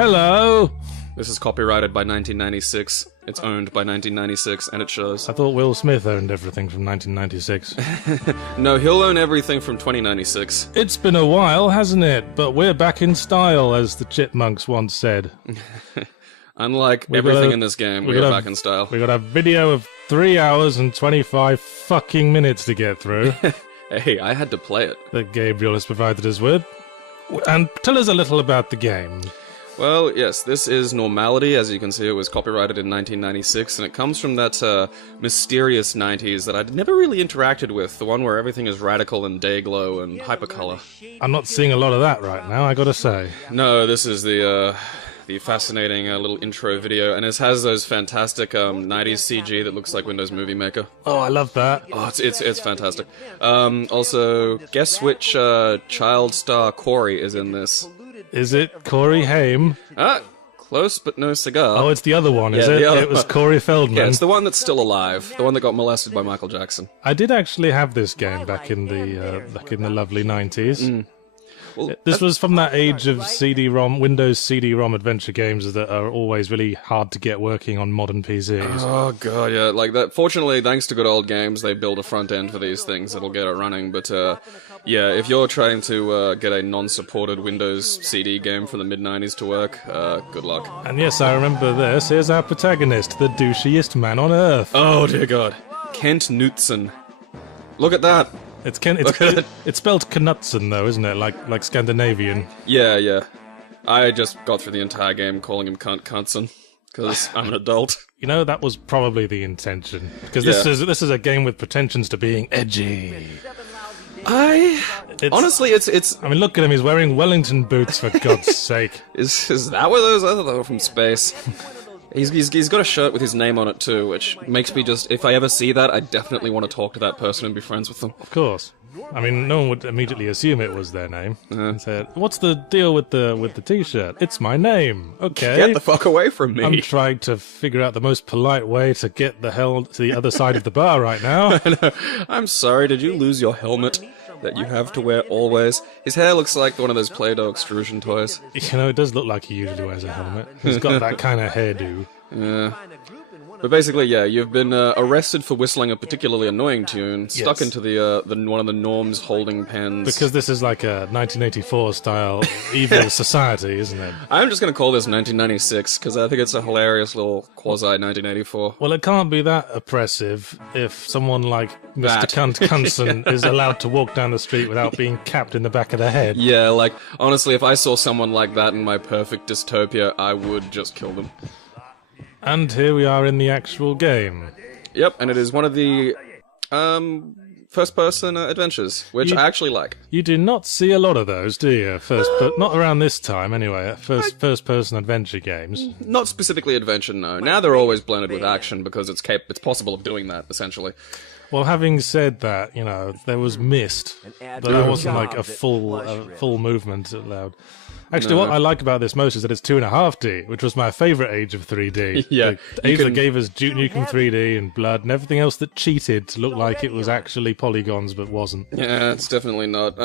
Hello! This is copyrighted by 1996, it's owned by 1996, and it shows. I thought Will Smith owned everything from 1996. No, he'll own everything from 2096. It's been a while, hasn't it? But we're back in style, as the Chipmunks once said. Unlike everything in this game, we are back in style. We got a video of 3 hours and 25 fucking minutes to get through. Hey, I had to play it. That Gabriel has provided us with. And tell us a little about the game. Well, yes, this is Normality. As you can see, it was copyrighted in 1996, and it comes from that mysterious 90s that I'd never really interacted with, the one where everything is radical and dayglow and hypercolor. I'm not seeing a lot of that right now, I gotta say. No, this is the fascinating little intro video, and it has those fantastic 90s CG that looks like Windows Movie Maker. Oh, I love that. Oh, it's fantastic. Also, guess which child star Corey is in this? Is it Corey Haim? Ah, close but no cigar. Oh, it's the other one, is it? It was Corey Feldman. Yeah, it's the one that's still alive. The one that got molested by Michael Jackson. I did actually have this game back in the lovely 90s. Well, this was from that age of CD-ROM, Windows CD-ROM adventure games that are always really hard to get working on modern PCs. Oh god, yeah, like that. Fortunately, thanks to good old games, they build a front end for these things that'll get it running. But yeah, if you're trying to get a non-supported Windows CD game from the mid-90s to work, good luck. And yes, I remember this. Here's our protagonist, the douchiest man on Earth. Oh dear god, Kent Knutson. Look at that. It's spelled Knutson though, isn't it? Like Scandinavian. Yeah. I just got through the entire game calling him Knutson because I'm an adult. You know, that was probably the intention, because this is a game with pretensions to being edgy. Honestly, it's. I mean, look at him. He's wearing Wellington boots, for God's sake. Is that what those are? Though, from space? He's got a shirt with his name on it too, which makes me just, if I ever see that, I definitely want to talk to that person and be friends with them. Of course. I mean, no one would immediately assume it was their name. And said, "What's the deal with the T-shirt? It's my name." Okay. Get the fuck away from me. I'm trying to figure out the most polite way to get the hell to the other side of the bar right now. I'm sorry, did you lose your helmet that you have to wear always? His hair looks like one of those Play-Doh extrusion toys. You know, it does look like he usually wears a helmet. He's got that kind of hairdo. Yeah. But basically, yeah, you've been arrested for whistling a particularly annoying tune, stuck into the one of the Norm's holding pens. Because this is like a 1984 style evil society, isn't it? I'm just going to call this 1996 because I think it's a hilarious little quasi 1984. Well, it can't be that oppressive if someone like Mr. Knutson is allowed to walk down the street without being capped in the back of the head. Yeah, like honestly, if I saw someone like that in my perfect dystopia, I would just kill them. And here we are in the actual game. Yep, and it is one of the first-person adventures, which I actually like. You do not see a lot of those, do you? Not around this time, anyway. First-person adventure games. Not specifically adventure, no. Now they're always blended with action because it's possible of doing that, essentially. Well, having said that, you know, there was Myst, but that wasn't like a full movement allowed. Actually, what I like about this most is that it's 2.5D, which was my favourite age of 3D. Yeah. The age that gave us Duke Nukem 3D and Blood and everything else that cheated to look like it was actually polygons but wasn't. Yeah, it's definitely not.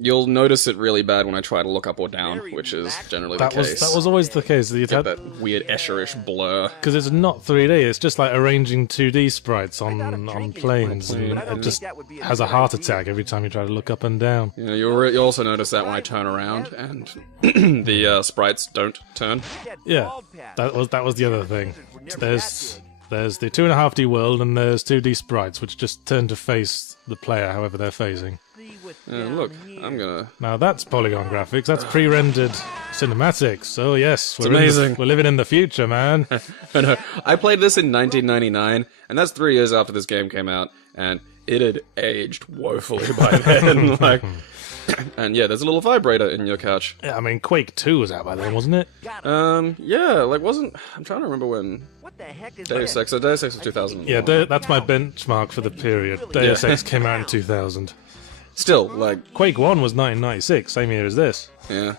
You'll notice it really bad when I try to look up or down, which is generally the case. That was always the case. You get that weird Escher-ish blur. Because it's not 3D, it's just like arranging 2D sprites on planes, and it just has a heart attack every time you try to look up and down. Yeah, you'll also notice that when I turn around and the sprites don't turn. Yeah, that was the other thing. There's the 2.5D world and there's 2D sprites, which just turn to face the player however they're facing. Look, I'm gonna... Now that's polygon graphics, that's pre-rendered cinematics. Oh yes, it's amazing. We're living in the future, man. I played this in 1999, and that's 3 years after this game came out, and it had aged woefully by then. And yeah, there's a little vibrator in your couch. Yeah, I mean, Quake 2 was out by then, wasn't it? Yeah, I'm trying to remember when. Deus Ex was 2000. Yeah, that's my benchmark for the period. Deus Ex came out in 2000. Still, like... Quake 1 was 1996, same year as this. Yeah.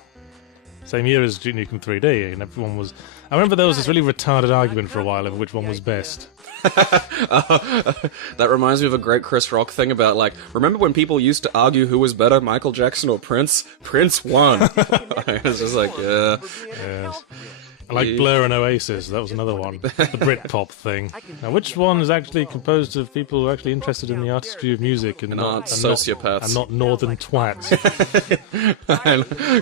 Same year as Duke Nukem 3D, and everyone was... I remember there was this really retarded argument for a while over which one was best. That reminds me of a great Chris Rock thing about, like, remember when people used to argue who was better, Michael Jackson or Prince? Prince won. It's just like, yeah. Yes. I like Blur and Oasis, that was another one. The Britpop thing. Now, which one is actually composed of people who are actually interested in the artistry of music and aren't sociopaths. And not northern twats?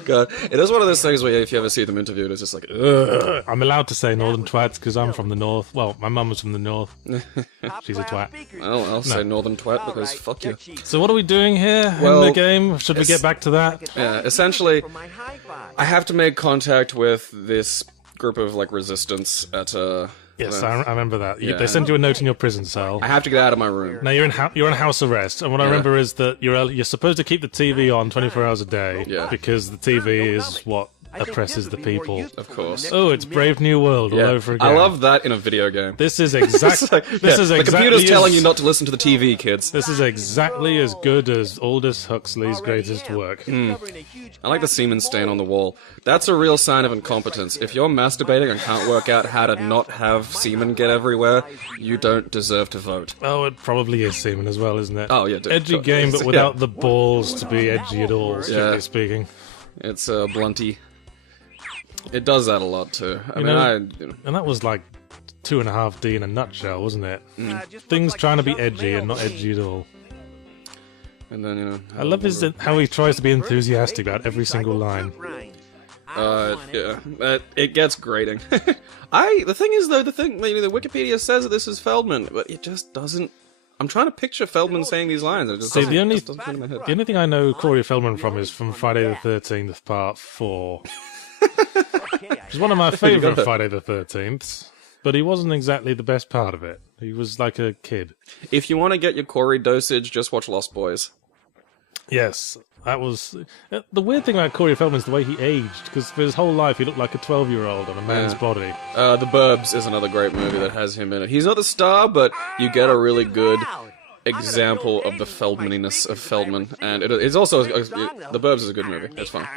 God, it is one of those things where if you ever see them interviewed, it's just like, ugh. I'm allowed to say northern twats because I'm from the north. Well, my mum was from the north. She's a twat. Well, I'll say northern twat because fuck you. So what are we doing here in the game? Should we get back to that? Yeah, essentially, I have to make contact with this group of, like, resistance at Yes, I remember that. They send you a note in your prison cell. I have to get out of my room. Now you're on house arrest, and what I remember is that you're supposed to keep the TV on 24 hours a day because the TV is what oppresses the people. Of course. Oh, it's Brave New World all over again. I love that in a video game. This is exactly. The computer's telling you not to listen to the TV, kids. This is exactly as good as Aldous Huxley's greatest work. I like the semen stain on the wall. That's a real sign of incompetence. If you're masturbating and can't work out how to not have semen get everywhere, you don't deserve to vote. Oh, it probably is semen as well, isn't it? Oh, yeah. Edgy game, but without the balls to be edgy at all, strictly speaking. It's blunty. It does that a lot too. And that was like 2.5D in a nutshell, wasn't it? Things trying to be edgy and not edgy at all. And then, I love how he tries to be enthusiastic about every single line. It gets grating. The thing is though, the Wikipedia says that this is Feldman, but it just doesn't. I'm trying to picture Feldman saying these lines. It just the only thing I know Corey Feldman from is from Friday the 13th, Part 4. Which is one of my favourite Friday the 13th, but he wasn't exactly the best part of it. He was like a kid. If you want to get your Corey dosage, just watch Lost Boys. Yes, that was... the weird thing about Corey Feldman is the way he aged, because for his whole life he looked like a 12-year-old on a man's body. The Burbs is another great movie that has him in it. He's not the star, but you get a really good example of the Feldmaniness of Feldman, and it's also The Burbs is a good movie. It's fun.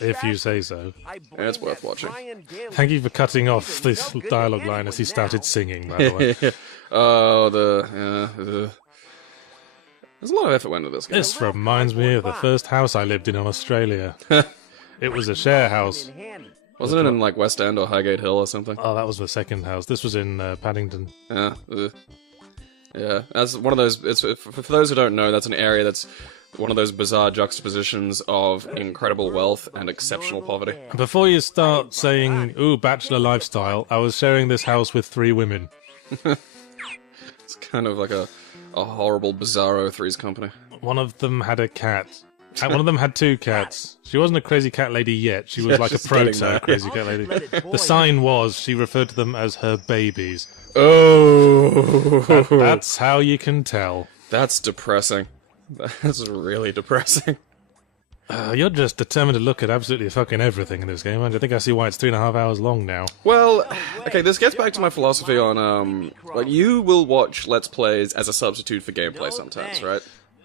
If you say so. And it's worth watching. Thank you for cutting off this dialogue line as he started singing, by the way. There's a lot of effort went into this game. This reminds me of the first house I lived in Australia. It was a share house. Wasn't it in like West End or Highgate Hill or something? Oh, that was the second house. This was in Paddington. Yeah, that's one of those. For those who don't know, that's an area that's one of those bizarre juxtapositions of incredible wealth and exceptional poverty. Before you start saying, ooh, bachelor lifestyle, I was sharing this house with 3 women. It's kind of like a horrible, bizarro Three's Company. One of them had a cat. One of them had 2 cats. She wasn't a crazy cat lady yet. She was like a proto crazy cat lady. The sign was she referred to them as her babies. Oh, that's how you can tell. That's depressing. That's really depressing. You're just determined to look at absolutely fucking everything in this game, aren't you? I think I see why it's 3.5 hours long now. Well, okay, this gets back to my philosophy on, like, you will watch Let's Plays as a substitute for gameplay sometimes, right?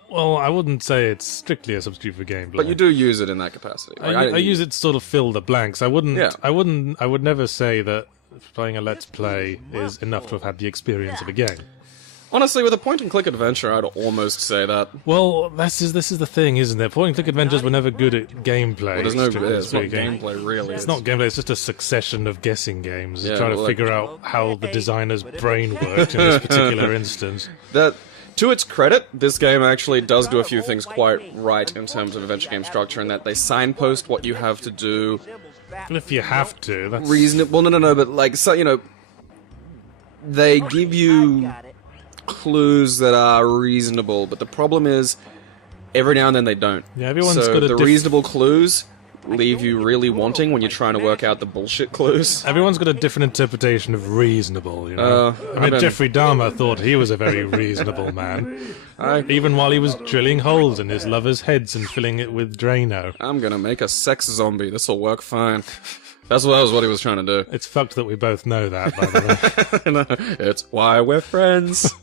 Well, I wouldn't say it's strictly a substitute for gameplay. But you do use it in that capacity. Like, I use it to sort of fill the blanks. I would never say that playing a Let's Play is enough to have had the experience of a game. Honestly, with a point-and-click adventure, I'd almost say that. Well, this is the thing, isn't it? Point-and-click adventures were never good at gameplay. Well, it's not gameplay, really. It's not gameplay, it's just a succession of guessing games. Trying to figure out how the designer's brain worked in this particular instance. To its credit, this game actually does do a few things quite right in terms of adventure game structure, in that they signpost what you have to do. But if you have to, that's... reasonable. Well, no, but, like, so, you know, they give you clues that are reasonable, but the problem is, every now and then they don't. Yeah, everyone's got the reasonable clues leave you really wanting when you're trying to work out the bullshit clues. Everyone's got a different interpretation of reasonable, you know? Jeffrey Dahmer thought he was a very reasonable man. Even while he was drilling holes in his lovers' heads and filling it with Drano. I'm gonna make a sex zombie, this'll work fine. That was what he was trying to do. It's fucked that we both know that, by the way. It's why we're friends.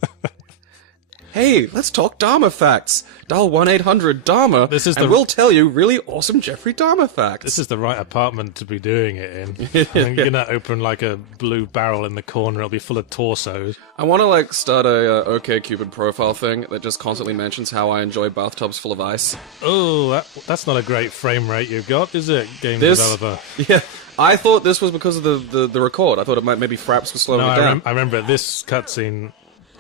Hey, let's talk Dharma facts. Dial 1-800-DHARMA, and we'll tell you really awesome Jeffrey Dahmer facts. This is the right apartment to be doing it in. I'm gonna open like a blue barrel in the corner. It'll be full of torsos. I want to like start a OkCupid profile thing that just constantly mentions how I enjoy bathtubs full of ice. Oh, that's not a great frame rate you've got, is it, game developer? Yeah, I thought this was because of the record. I thought it might maybe Fraps was slowing it down. I remember this cutscene.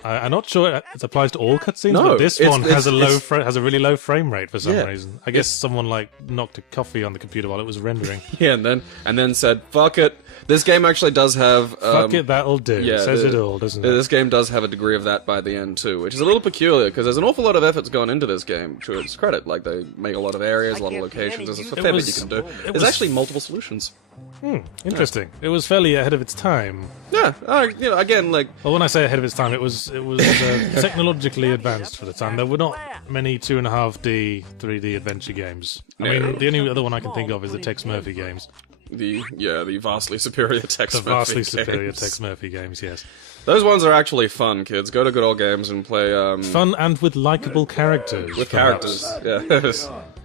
I'm not sure it applies to all cutscenes, but this one has a really low frame rate for some reason. I guess someone like knocked a coffee on the computer while it was rendering. Yeah, and then said, "Fuck it." This game actually does have fuck it, that'll do. Yeah, says it all, doesn't it? This game does have a degree of that by the end too, which is a little peculiar because there's an awful lot of effort's gone into this game. To its credit, like they make a lot of areas, a lot of locations. There's a fair bit you can do. There's actually multiple solutions. Interesting. It was fairly ahead of its time. Yeah, again, like... Well, when I say ahead of its time, it was technologically advanced for the time. There were not many 2.5D 3D adventure games. I mean, the only other one I can think of is the Tex Murphy games. The vastly superior Tex Murphy games. The vastly superior Tex Murphy games, yes. Those ones are actually fun, kids. Go to Good Old Games and play... Fun and with likable characters. With characters, yeah.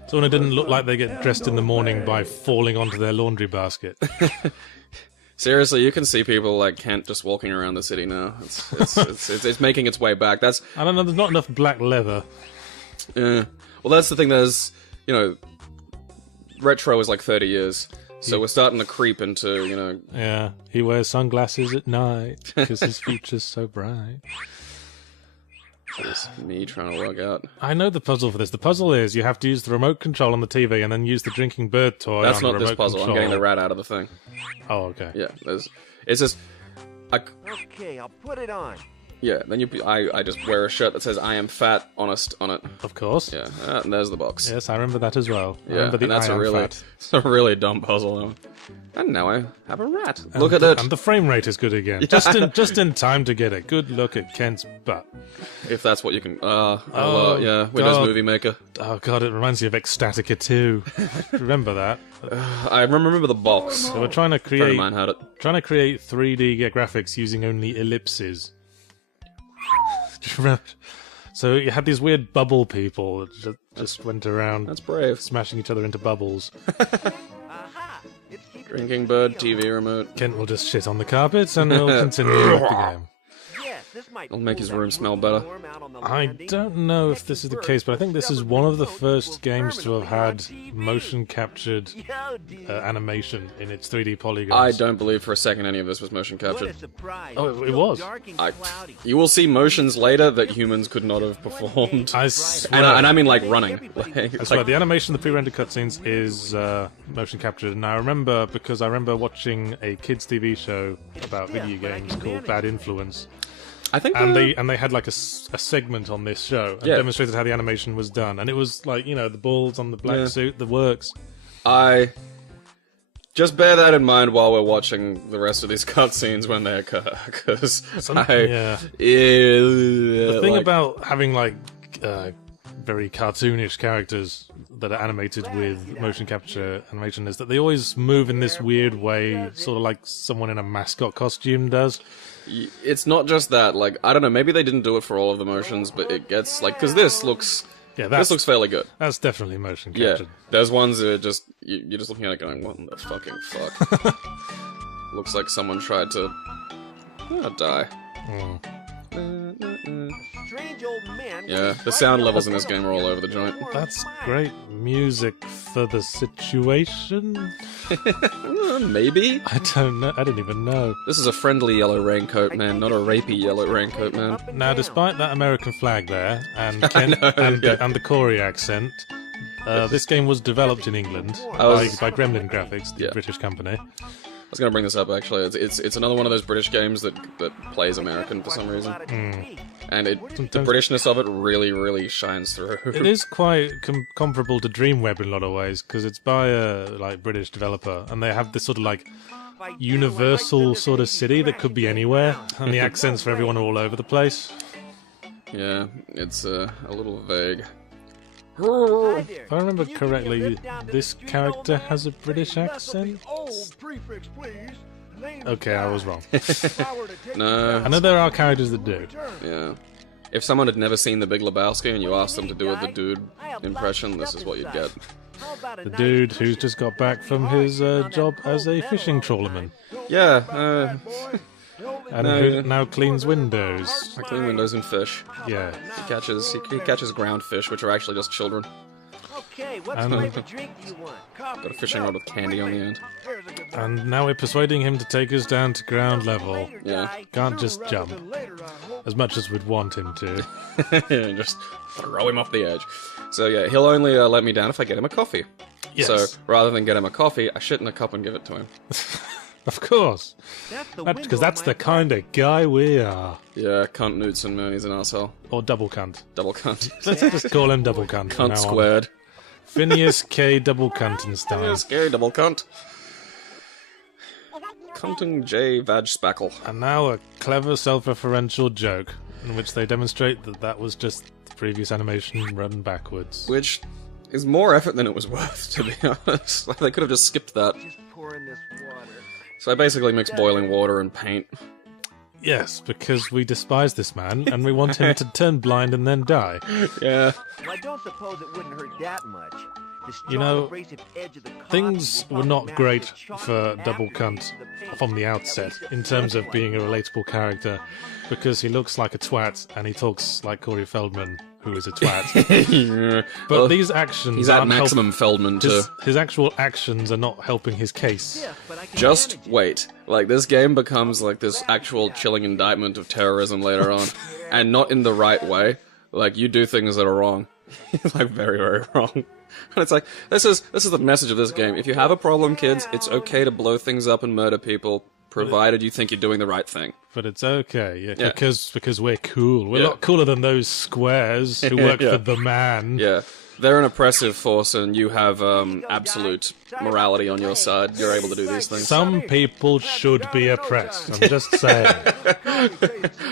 Someone who didn't look like they get dressed in the morning by falling onto their laundry basket. Seriously, you can see people like Kent just walking around the city now. It's making its way back. I don't know. There's not enough black leather. Yeah. Well, that's the thing. There's retro is like 30 years, so we're starting to creep into Yeah. He wears sunglasses at night because his future's so bright. It's me trying to log out. I know the puzzle for this. The puzzle is you have to use the remote control on the TV and then use the drinking bird toy That's on the remote not this puzzle. control. I'm getting the rat out of the thing. Oh, okay. Yeah, it's just... Okay, I'll put it on. Yeah, then I just wear a shirt that says "I am fat, honest" on it. Of course. Yeah, and there's the box. Yes, I remember that as well. Yeah, and that's it's a really dumb puzzle. And now I have a rat. Look at it. And the frame rate is good again. Yeah. Just in time to get a good look at Kent's butt. If that's what you can... yeah, Windows Movie Maker. Oh god, it reminds me of Ecstatica 2. Remember that? I remember the box. So we're trying to create... A friend of mine had it. Trying to create 3D graphics using only ellipses. So you had these weird bubble people that just went around... That's brave. Smashing each other into bubbles. Drinking bird, TV remote. Kent will just shit on the carpets and he'll continue with the game. It'll make his room smell better. I don't know if this is the case, but I think this is one of the first games to have had motion captured animation in its 3D polygons. I don't believe for a second any of this was motion captured. Oh, it was. You will see motions later that humans could not have performed. I swear. And I mean like running. I swear, the animation of the pre-rendered cutscenes is motion captured, and I remember because I remember watching a kids' TV show about video games called Bad Influence. I think and they had like a segment on this show and demonstrated how the animation was done, and it was like the balls on the black suit, the works. I just bear that in mind while we're watching the rest of these cutscenes when they occur, because the thing about having like very cartoonish characters that are animated with motion capture animation is that they always move in this weird way, sort of like someone in a mascot costume does. It's not just that, like, I don't know, maybe they didn't do it for all of the motions, but it gets, like, because this looks fairly good. That's definitely motion captured. Yeah, there's ones that are just, you're just looking at it going, what the fucking fuck? Looks like someone tried to die. Yeah, the sound levels in this game are all over the joint. That's great music for the situation? Maybe? I don't know. I didn't even know. This is a friendly yellow raincoat man, not a rapey yellow raincoat man. Now, despite that American flag there, and the Corey accent, this game was developed in England by Gremlin Graphics, the British company. I was going to bring this up, actually. It's another one of those British games that plays American for some reason. And the Britishness of it really, really shines through. It is quite comparable to Dreamweb in a lot of ways, because it's by a British developer, and they have this sort of like universal sort of city that could be anywhere, and the accents for everyone are all over the place. Yeah, it's a little vague. If I remember correctly, this character has a British accent? Okay, I was wrong. No. I know there are characters that do. Yeah. if someone had never seen The Big Lebowski and you asked them to do the dude impression, this is what you'd get. The dude who's just got back from his job as a fishing trawlerman. Yeah, And who now cleans windows. I clean windows and fish. Yeah. He catches ground fish, which are actually just children. Okay, what flavor drink do you want? Got a fishing rod with candy on the end. And now we're persuading him to take us down to ground level. Yeah. Can't just jump. As much as we'd want him to. Yeah, just throw him off the edge. So yeah, he'll only let me down if I get him a coffee. Yes. So rather than get him a coffee, I shit in a cup and give it to him. Of course. Because that's the kind of guy we are. Yeah, Kent Knutson, man, he's an asshole. Or double cunt. Double cunt. Let's just call him double cunt. from Cunt now on. squared. Phineas K. Double Cuntenstein. Yeah, scary double cunt. Cunting J. Vag Spackle. And now a clever self-referential joke, in which they demonstrate that that was just the previous animation run backwards. Which is more effort than it was worth, to be honest. Like, they could have just skipped that. Just pour in this water. So I basically mix boiling water and paint. Yes, because we despise this man, and we want him to turn blind and then die. Yeah. Well, I don't suppose it wouldn't hurt that much. The strong, You know, abrasive edge of the cod things will were help not match great the chalk for after Double you Cunt use the paint. from the outset, in terms of being a relatable character, because he looks like a twat, and he talks like Corey Feldman, who is a twat. Yeah. But Well, these actions he's at aren't maximum Feldman, too. his actual actions are not helping his case. Yeah, but I can Just manage it. wait. Like, this game becomes like this actual chilling indictment of terrorism later on. And not in the right way. Like, you do things that are wrong. Like, very, very wrong. And it's like, this is the message of this game. If you have a problem, kids, it's okay to blow things up and murder people, provided you think you're doing the right thing. But it's okay, yeah, Yeah. because we're cool. We're a Yeah. lot cooler than those squares who work Yeah. for the man. Yeah. They're an oppressive force, and you have absolute morality on your side. You're able to do these things. Some people should be oppressed. I'm just saying.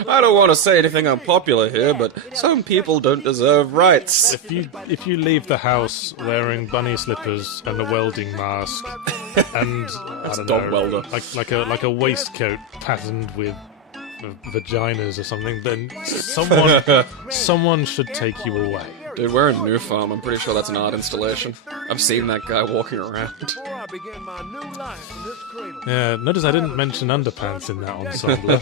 I don't want to say anything unpopular here, but some people don't deserve rights. If you leave the house wearing bunny slippers and a welding mask and I don't dog know, welder. like a waistcoat patterned with vaginas or something, then someone should take you away. Dude, we're in New Farm. I'm pretty sure that's an art installation. I've seen that guy walking around. Before I begin my new life in this cradle. Yeah, notice I didn't mention underpants in that ensemble.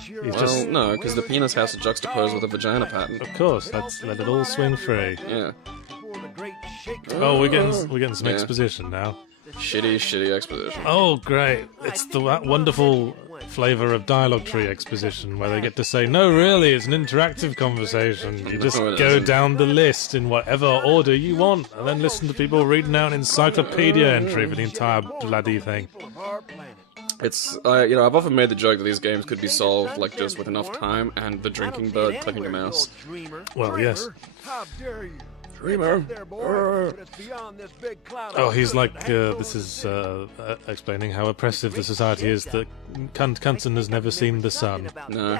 He's Well, just, no, because the penis has to juxtapose with a vagina pattern. of course, let's let it all swing free. Yeah. Before the great shake. Oh, we're getting some Yeah. exposition now. Shitty exposition. Oh, great! It's the wonderful flavor of dialogue tree exposition where they get to say, "No, really, it's an interactive conversation. You just No, it go isn't. down the list in whatever order you want, and then listen to people reading out an encyclopedia entry for the entire bloody thing." It's, I've often made the joke that these games could be solved, like, just with enough time and the drinking bird clicking a mouse. Well, yes. How dare you? Dreamer. There, boy, but it's beyond this big cloud. Oh, he's like, this is explaining how oppressive the society is that Knutson has never seen the sun. No.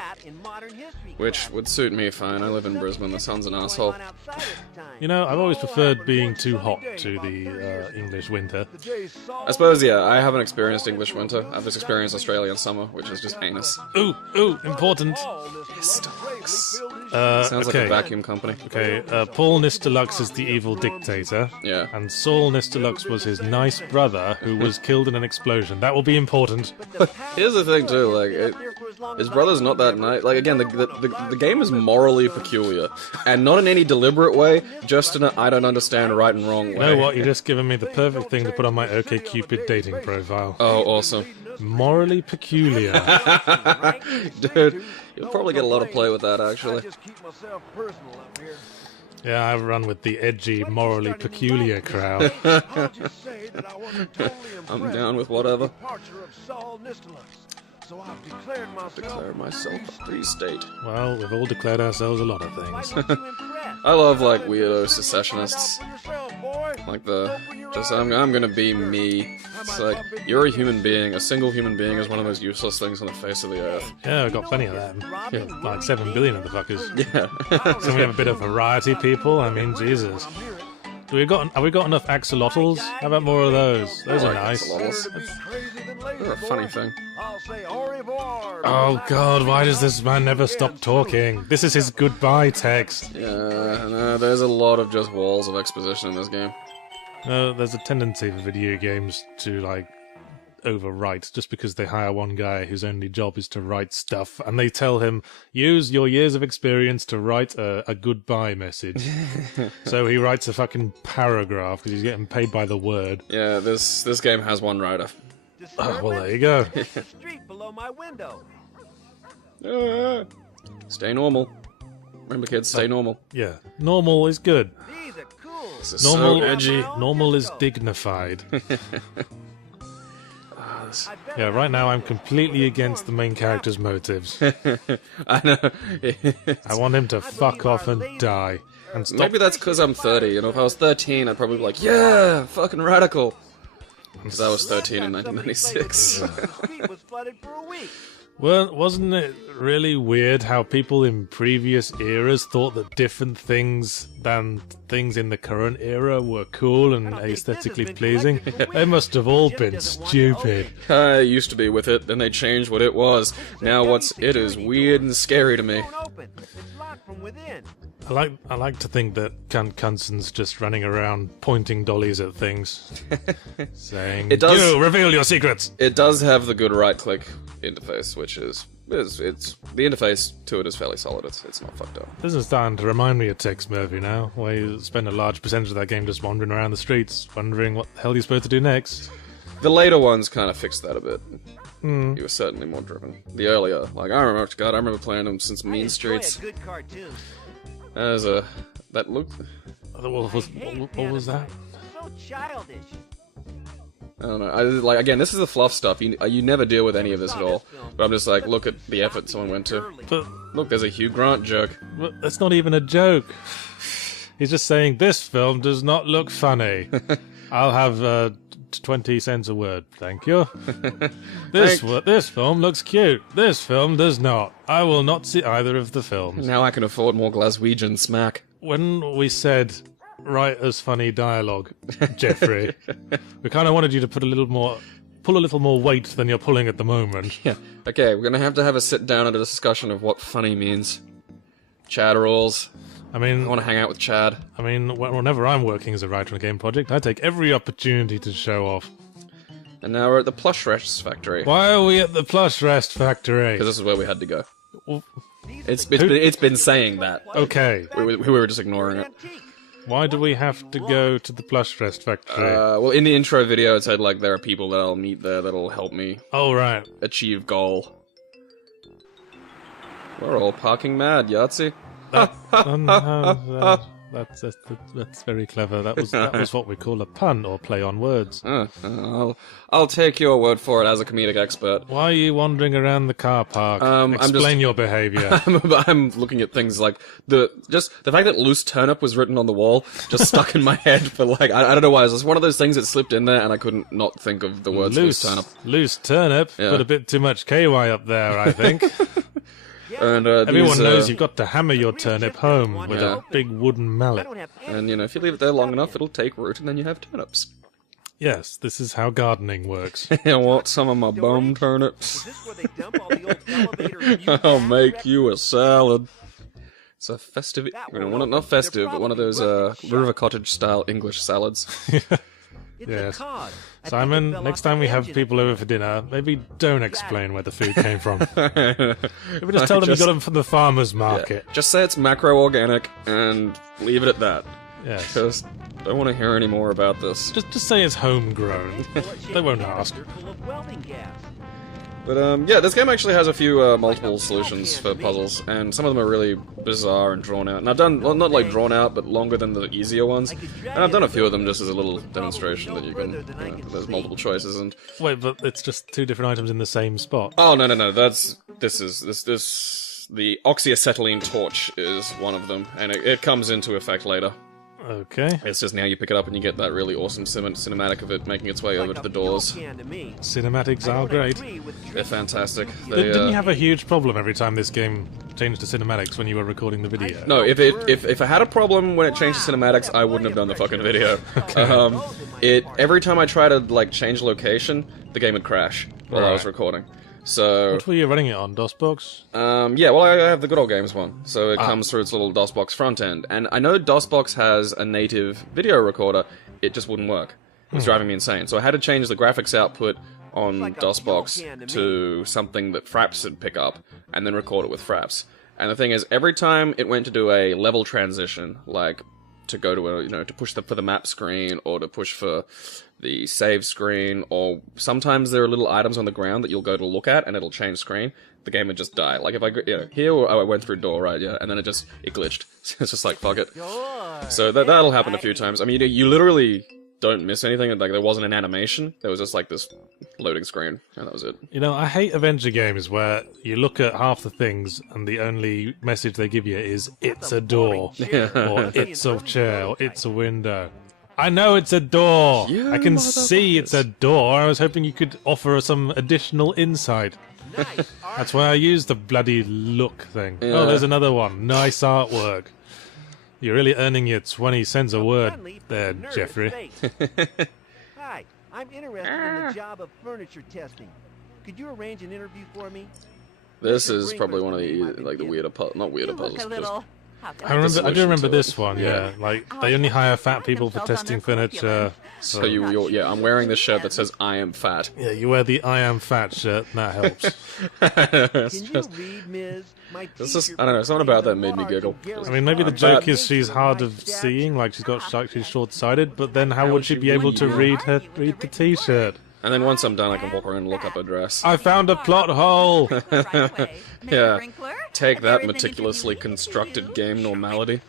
Which would suit me fine. I live in Brisbane. The sun's an asshole. You know, I've always preferred being too hot to the English winter. I suppose, yeah, I haven't experienced English winter. I've just experienced Australian summer, which is just heinous. Ooh, important. Sounds like okay. a vacuum company. Okay, Paul Nistelux is the evil dictator. Yeah. And Saul Nistelux was his nice brother who was killed in an explosion. That will be important. Here's the thing, too, like, his brother's not that nice. Like, again, the game is morally peculiar. And not in any deliberate way, just in a I don't understand right and wrong way. You know what? You're just giving me the perfect thing to put on my OkCupid dating profile. Oh, awesome. Morally peculiar. Dude, you'll probably get a lot of play with that, actually. Yeah, I run with the edgy, morally peculiar crowd. I'm down with whatever. So I've declared Declare myself a free state. Well, we've all declared ourselves a lot of things. I love, like, weirdo secessionists. Like I'm gonna be me. It's like, you're a human being. A single human being is one of the most useless things on the face of the earth. Yeah, we've got plenty of them. Yeah. Like 7 billion of the fuckers. Yeah. So we have a bit of variety, people. I mean, Jesus. Have we got enough axolotls? How about more of those? Those are like nice. axolotls. a funny thing. I'll say au revoir. Oh god, why does this man never stop talking? This is his goodbye text. Yeah, no, there's a lot of just walls of exposition in this game. There's a tendency for video games to, like, overwrite, just because they hire one guy whose only job is to write stuff, and they tell him, use your years of experience to write a goodbye message. So he writes a fucking paragraph, because he's getting paid by the word. Yeah, this game has one writer. Oh, well, there you go. The street below my window. Stay normal. Remember, kids, stay normal. Yeah, normal is good. These are cool. This is Normal, so edgy. normal is dignified. Yeah, right now I'm completely against the main character's motives. I know. I want him to fuck off and die. And stop. Maybe that's because I'm 30. You know, if I was 13, I'd probably be like, yeah, fucking radical. Because I was 13 in 1996. The street was flooded for a week. Well, wasn't it really weird how people in previous eras thought that different things than things in the current era were cool and aesthetically pleasing? They must have all been stupid. I used to be with it, then they changed what it was. Now what's it is weird and scary to me. Won't open. It's locked from within. I like to think that Knutson's just running around pointing dollies at things, saying, It does- "You reveal your secrets." It does have the good right-click interface, which is it's the interface to it is fairly solid. It's not fucked up. This is starting to remind me of Tex Murphy now, where you spend a large percentage of that game just wandering around the streets, wondering what the hell you're supposed to do next. The later ones kind of fixed that a bit. You were certainly more driven. The earlier, like I remember playing them since Mean Streets. A good cartoon. As that looked. What was that? So childish. I don't know. Again, this is the fluff stuff. You never deal with any of this at all. But I'm just like, look at the effort someone went to. But Look, there's a Hugh Grant joke. that's not even a joke. He's just saying, this film does not look funny. I'll have 20 cents a word, thank you. This film looks cute. This film does not. I will not see either of the films. Now I can afford more Glaswegian smack. When we said, write us funny dialogue, Jeffrey, we kind of wanted you to pull a little more weight than you're pulling at the moment. Yeah. Okay, we're gonna have to have a sit down and a discussion of what funny means. Chad rules. I mean, I want to hang out with Chad. Whenever I'm working as a writer on a game project, I take every opportunity to show off. And now we're at the Plush Rest Factory. Why are we at the Plush Rest Factory? Because this is where we had to go. Well, It's been saying that. okay, We were just ignoring it. why do we have to go to the Plush Rest Factory? Well, in the intro video, it said like there are people that I'll meet there that'll help me Oh, right. achieve goal. We're all parking mad, Yahtzee. That's very clever. That was what we call a pun or play on words. I'll take your word for it as a comedic expert. Why are you wandering around the car park? Explain your behaviour. I'm looking at things like the fact that loose turnip was written on the wall just stuck in my head for like I don't know why. It was one of those things that slipped in there and I couldn't not think of the words loose turnip. Loose turnip. Yeah. Put a bit too much KY up there, I think. And Everyone knows you've got to hammer your turnip home with Yeah. a big wooden mallet. And you know, if you leave it there long enough, it'll take root, and then you have turnips. Yes, this is how gardening works. You want some of my bum turnips? Is this where they dump all the old elevator music? I'll make you a salad. It's a festive, not festive, but one of those River Cottage style English salads. It's Yes. a cod. I think Simon, it fell next off the time we have engine. people over for dinner, maybe don't explain where the food came from. Maybe just tell them you got them from the farmer's market. Just say it's macro-organic and leave it at that. Yes. Just don't want to hear any more about this. Just say it's homegrown. They won't ask. Full of welding gas. But yeah, this game actually has a few multiple solutions for puzzles, and some of them are really bizarre and drawn out. And I've done, well, not like drawn out, but longer than the easier ones. And I've done a few of them just as a little demonstration that you can, there's multiple choices. And Wait, but it's just two different items in the same spot. oh no, the oxyacetylene torch is one of them, and it comes into effect later. Okay. It's just now you pick it up and you get that really awesome cinematic of it making its way over to the doors. Cinematics are great. They're fantastic. Didn't you have a huge problem every time this game changed to cinematics when you were recording the video? No, if I had a problem when it changed to cinematics, I wouldn't have done the fucking video. Every time I try to like change location, the game would crash. while I was recording. So what were you running it on, DOSBox? yeah, well, I have the good old games one, so it comes through its little DOSBox front end, and I know DOSBox has a native video recorder. It just wouldn't work. It was driving me insane. So I had to change the graphics output on DOSBox to something that Fraps would pick up, and then record it with Fraps. And the thing is, every time it went to do a level transition, like to go to a, to push for the map screen, or to push for the save screen, or sometimes there are little items on the ground that you'll go to look at and it'll change screen, the game would just die. Like if I, here I went through door, right, yeah, and then it glitched. It's just like, fuck it. So that'll happen a few times. I mean, you literally don't miss anything, like there wasn't an animation, there was just like this loading screen, and that was it. You know, I hate adventure games where you look at half the things and the only message they give you is, it's a door, or it's a chair, or it's a window. I know it's a door! I can see it's a door. I was hoping you could offer some additional insight. That's why I used the bloody look thing. Yeah. Oh, there's another one. Nice artwork. You're really earning your 20 cents a word there, Jeffrey. Hi, I'm interested in the job of furniture testing. Could you arrange an interview for me? This is probably one of the weirder puzzles, not weirder puzzles. I do remember this one, yeah. Like, they only hire fat people for testing furniture. So yeah, I'm wearing this shirt that says, I am fat. Yeah, you wear the I am fat shirt, and that helps. Can you read, Ms.? I don't know, something about that made me giggle. I mean, maybe the joke is she's hard of seeing, like she's short-sighted, but then how would she be able to read the t-shirt? And then once I'm done, I can walk around and look up her dress. I found a plot hole! Yeah. Take that, meticulously constructed game Normality.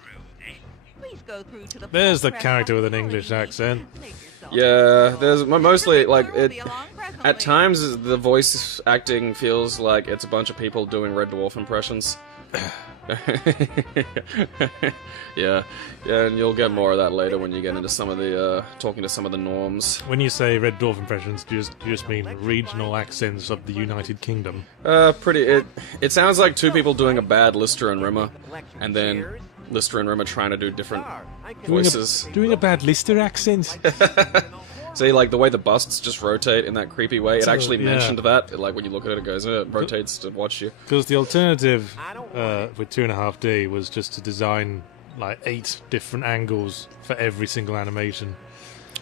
There's the character with an English accent. Yeah, there's mostly, like, at times the voice acting feels like it's a bunch of people doing Red Dwarf impressions. Yeah, and you'll get more of that later when you get into some of the, talking to some of the norms. When you say Red Dwarf impressions, do you just mean regional accents of the United Kingdom? It sounds like two people doing a bad Lister and Rimmer, and then Lister and Rimmer trying to do different voices. Doing a bad Lister accent? See, like, the way the busts just rotate in that creepy way, it actually mentioned that. Like, when you look at it, it goes, it rotates to watch you. Because the alternative with 2.5D was just to design, like, 8 different angles for every single animation.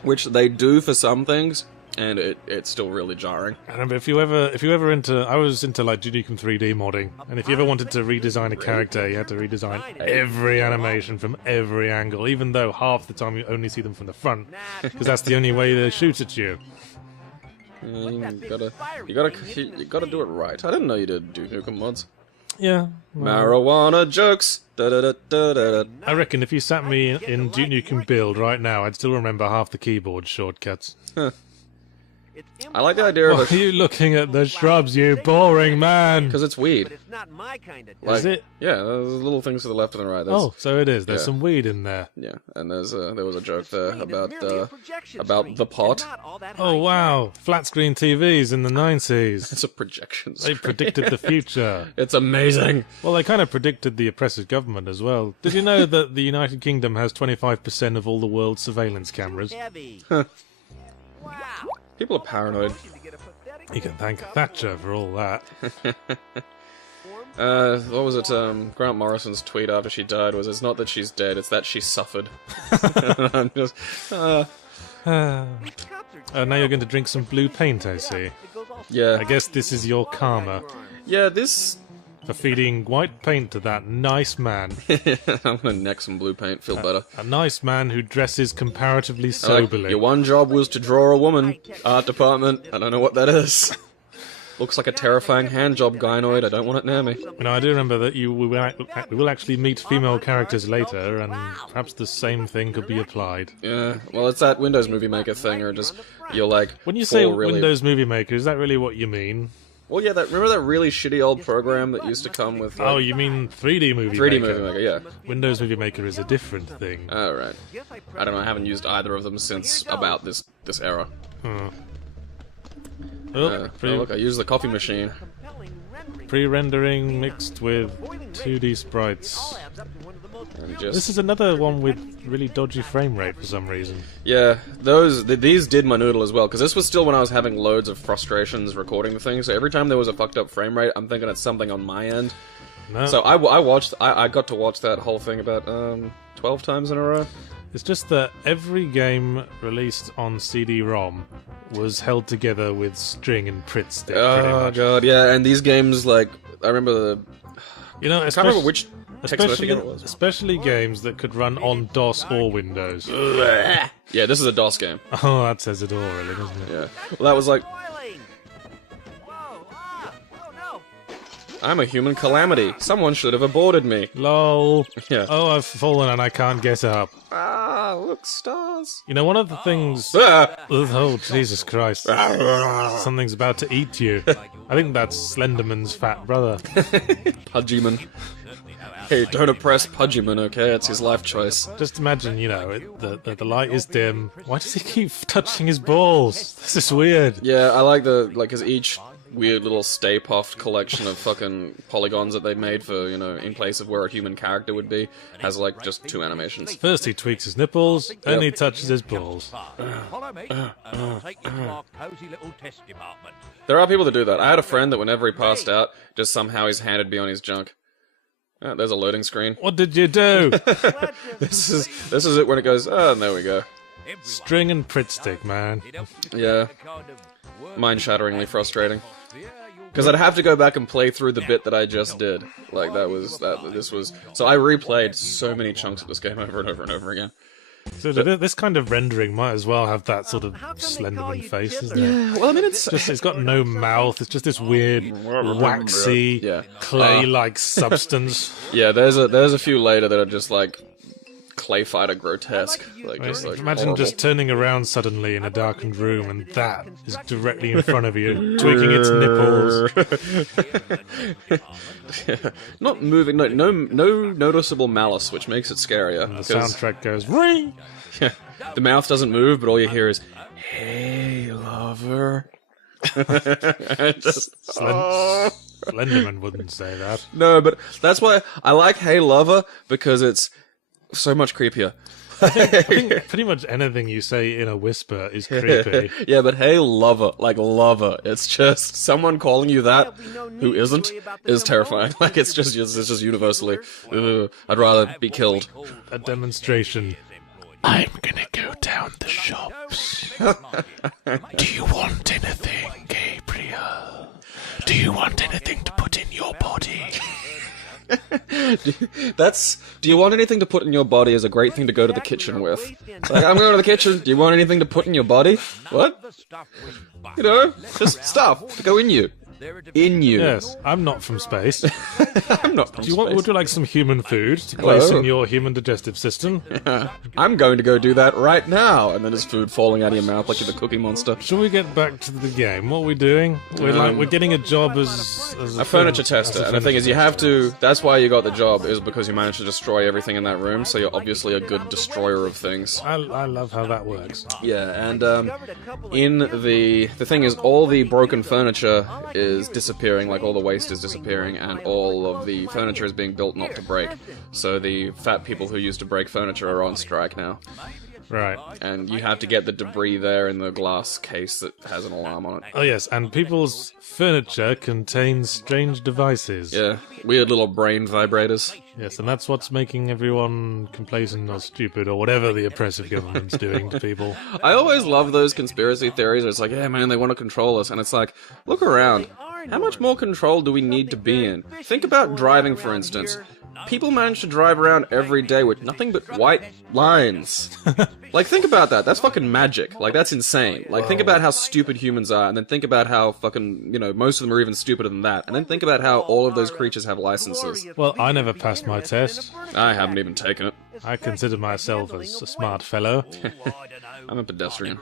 Which they do for some things, and it's still really jarring. I remember if you ever I was into like Duke Nukem 3D modding, and if you ever wanted to redesign a character, you had to redesign every animation from every angle, even though half the time you only see them from the front, because that's the only way they shoot at you. You gotta do it right. I didn't know you did Duke Nukem mods. Yeah. Well, marijuana jokes. Da, da, da, da, da, da. I reckon if you sat me in Duke Nukem build right now, I'd still remember half the keyboard shortcuts. Huh. I like the idea of Why are you looking at the shrubs, you boring man? Because it's weed. But it's not my kind of Like, is it? Yeah, there's little things to the left and the right. Oh, so it is. There's some weed in there. Yeah, and there was a joke there about the pot. Oh wow, flat screen TVs in the 90s. It's a projection They screen. predicted the future. It's amazing. Well, they kind of predicted the oppressive government as well. Did you know that the United Kingdom has 25% of all the world's surveillance cameras? Wow. People are paranoid. You can thank Thatcher for all that. What was it? Grant Morrison's tweet after she died was, "It's not that she's dead; it's that she suffered." I'm just. Now you're going to drink some blue paint, I see. Yeah. I guess this is your karma Yeah, this. for feeding white paint to that nice man. I'm gonna neck some blue paint. Feel better. A nice man who dresses comparatively Like, soberly. your one job was to draw a woman. Art department. I don't know what that is. Looks like a terrifying handjob gynoid. I don't want it near me. You know, I do remember that we will actually meet female characters later, and perhaps the same thing could be applied. Yeah. Well, it's that Windows Movie Maker thing, or just you're like. When you say really... Windows Movie Maker, is that really what you mean? Well, yeah. Remember that really shitty old program that used to come with. Like, Oh, you mean 3D Movie Maker? 3D Movie Maker, yeah. Windows Movie Maker is a different thing. Alright. I don't know, I haven't used either of them since about this era. Look, I used the coffee machine. Pre-rendering mixed with 2D sprites. And just... This is another one with really dodgy frame rate for some reason. Yeah, these did my noodle as well, because this was still when I was having loads of frustrations recording the thing, so every time there was a fucked up frame rate, I'm thinking it's something on my end. No. So I got to watch that whole thing about 12 times in a row. It's just that every game released on CD-ROM was held together with string and Prit stick. Oh god, yeah, and these games, like, I remember the... You know, I can't remember which text game it was. Especially games that could run on DOS or Windows. Yeah, this is a DOS game. Oh, that says it all, really, doesn't it? Yeah. Well, that was like... I'm a human calamity. Someone should have aborted me. LOL. Yeah. Oh, I've fallen and I can't get up. Ah, look, stars. You know, one of the things... Ah. Oh, Jesus Christ. Something's about to eat you. I think that's Slenderman's fat brother. Pudgyman. Hey, don't oppress Pudgyman, okay? It's his life choice. Just imagine, you know, the light is dim. Why does he keep touching his balls? This is weird. Yeah, I like because each weird little Stay Puft collection of fucking polygons that they made for, you know, in place of where a human character would be, has, like, just 2 animations. First he tweaks his nipples, then he touches his balls. There are people that do that. I had a friend that whenever he passed out, just somehow his hand would be on his junk. Oh, there's a loading screen. What did you do? This is it when it goes, oh, and there we go. String and Prit stick, man. Yeah. Mind-shatteringly frustrating. Because I'd have to go back and play through the bit that I just did. Like, this was... So I replayed so many chunks of this game over and over and over again. So this kind of rendering might as well have that sort of Slenderman face, isn't it? Yeah, well, I mean, It's got no mouth, it's just this weird, waxy, clay-like substance. Yeah, there's a few later that are just, like, clay fighter grotesque. Like, just, like, imagine horrible. just turning around suddenly in a darkened room and that is directly in front of you, tweaking its nipples. Not moving, no noticeable malice, which makes it scarier. And the soundtrack goes, ring! Yeah, the mouth doesn't move, but all you hear is, "Hey, lover." Slenderman wouldn't say that. No, but that's why I like "Hey, lover" because it's so much creepier. I think pretty much anything you say in a whisper is creepy. Yeah, but "Hey, lover," like lover, it's just someone calling you that who isn't is terrifying. Like it's just universally. I'd rather be killed. A demonstration. I'm gonna go down the shops. Do you want anything, Gabriel? Do you want anything to put in your body? Do you want anything to put in your body is a great thing to go to the kitchen with. Like, I'm going to the kitchen, do you want anything to put in your body? What? You know, just stuff to go in you. In you. Yes, I'm not from space. I'm not from space. Would you like some human food to place in your human digestive system? I'm going to go do that right now. And then there's food falling out of your mouth like you're the Cookie Monster. Shall we get back to the game? What are we doing? We're getting a job as a furniture tester. And the thing is, you have to... That's why you got the job, is because you managed to destroy everything in that room, so you're obviously a good destroyer of things. I love how that works. Yeah, and in the thing is, all the broken furniture is disappearing, like all the waste is disappearing, and all of the furniture is being built not to break. So the fat people who used to break furniture are on strike now. Right. And you have to get the debris there in the glass case that has an alarm on it. Oh yes, and people's furniture contains strange devices. Yeah, weird little brain vibrators. Yes, and that's what's making everyone complacent or stupid or whatever the oppressive government's doing to people. I always love those conspiracy theories where it's like, yeah man, they want to control us, and it's like, look around. How much more control do we need to be in? Think about driving, for instance. People manage to drive around every day with nothing but white lines. Like, think about that. That's fucking magic. Like, that's insane. Like, think about how stupid humans are, and then think about how fucking, you know, most of them are even stupider than that. And then think about how all of those creatures have licenses. Well, I never passed my test. I haven't even taken it. I consider myself as a smart fellow. I'm a pedestrian.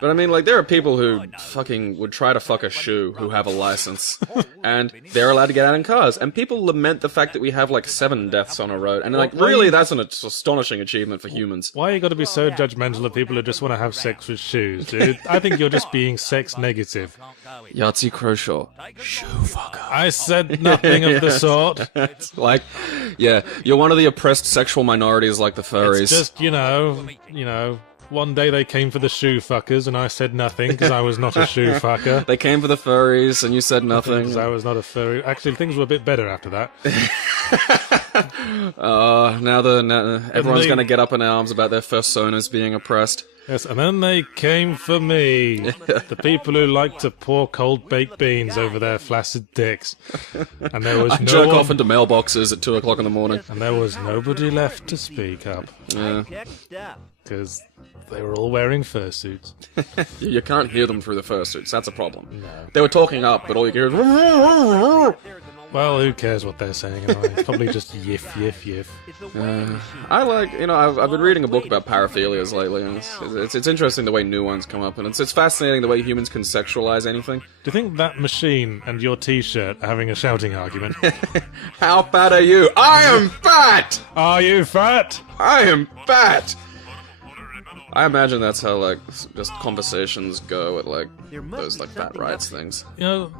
But I mean, like, there are people who fucking would try to fuck a shoe who have a license, and they're allowed to get out in cars. And people lament the fact that we have, like, 7 deaths on a road. And, like, really, that's an astonishing achievement for humans. Why you got to be so judgmental of people who just want to have sex with shoes, dude? I think you're just being sex negative. Yahtzee Croshaw. Shoe fucker. I said nothing of the sort. It's like, yeah, you're one of the oppressed sexual minorities like the furries. It's just, you know, one day they came for the shoe fuckers and I said nothing because I was not a shoe fucker. They came for the furries and you said nothing. Because I was not a furry. Actually, things were a bit better after that. Now everyone's going to get up in arms about their personas being oppressed. Yes, and then they came for me. The people who like to pour cold baked beans over their flaccid dicks. And there was jerk off into mailboxes at 2 o'clock in the morning. And there was nobody left to speak up. Yeah. Because they were all wearing fursuits. You can't hear them through the fursuits, that's a problem. No. They were talking up, but all you hear is... Well, who cares what they're saying anyway? It's probably just yiff, yiff, yiff. I like, I've been reading a book about paraphilias lately, and it's interesting the way new ones come up, and it's fascinating the way humans can sexualize anything. Do you think that machine and your t-shirt are having a shouting argument? How fat are you? I am fat! Are you fat? I am fat! I imagine that's how, like, just conversations go at, like, those, like, fat rights things. You know,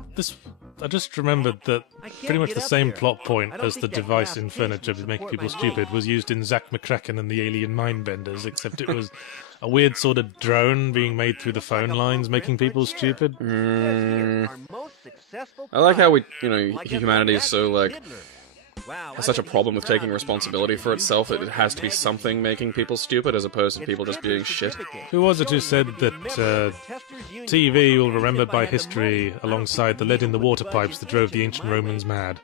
I just remembered that pretty much the same plot point as the device in furniture to make people stupid was used in Zack McCracken and the Alien Mindbenders, except it was a weird sort of drone being made through the phone lines, making people stupid. I like how humanity is so, like, has such a problem with taking responsibility for itself. It has to be something making people stupid as opposed to people just being shit. Who was it who said that TV will remember by history alongside the lead in the water pipes that drove the ancient Romans mad?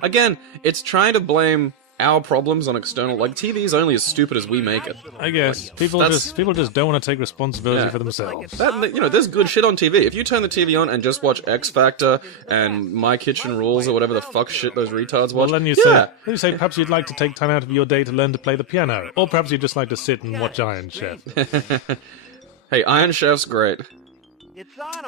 Again, it's trying to blame our problems on external... Like, TV is only as stupid as we make it. I guess. People just don't want to take responsibility for themselves. There's good shit on TV. If you turn the TV on and just watch X Factor and My Kitchen Rules or whatever the fuck shit those retards watch... Well, then you say perhaps you'd like to take time out of your day to learn to play the piano. Or perhaps you'd just like to sit and watch Iron Chef. Hey, Iron Chef's great.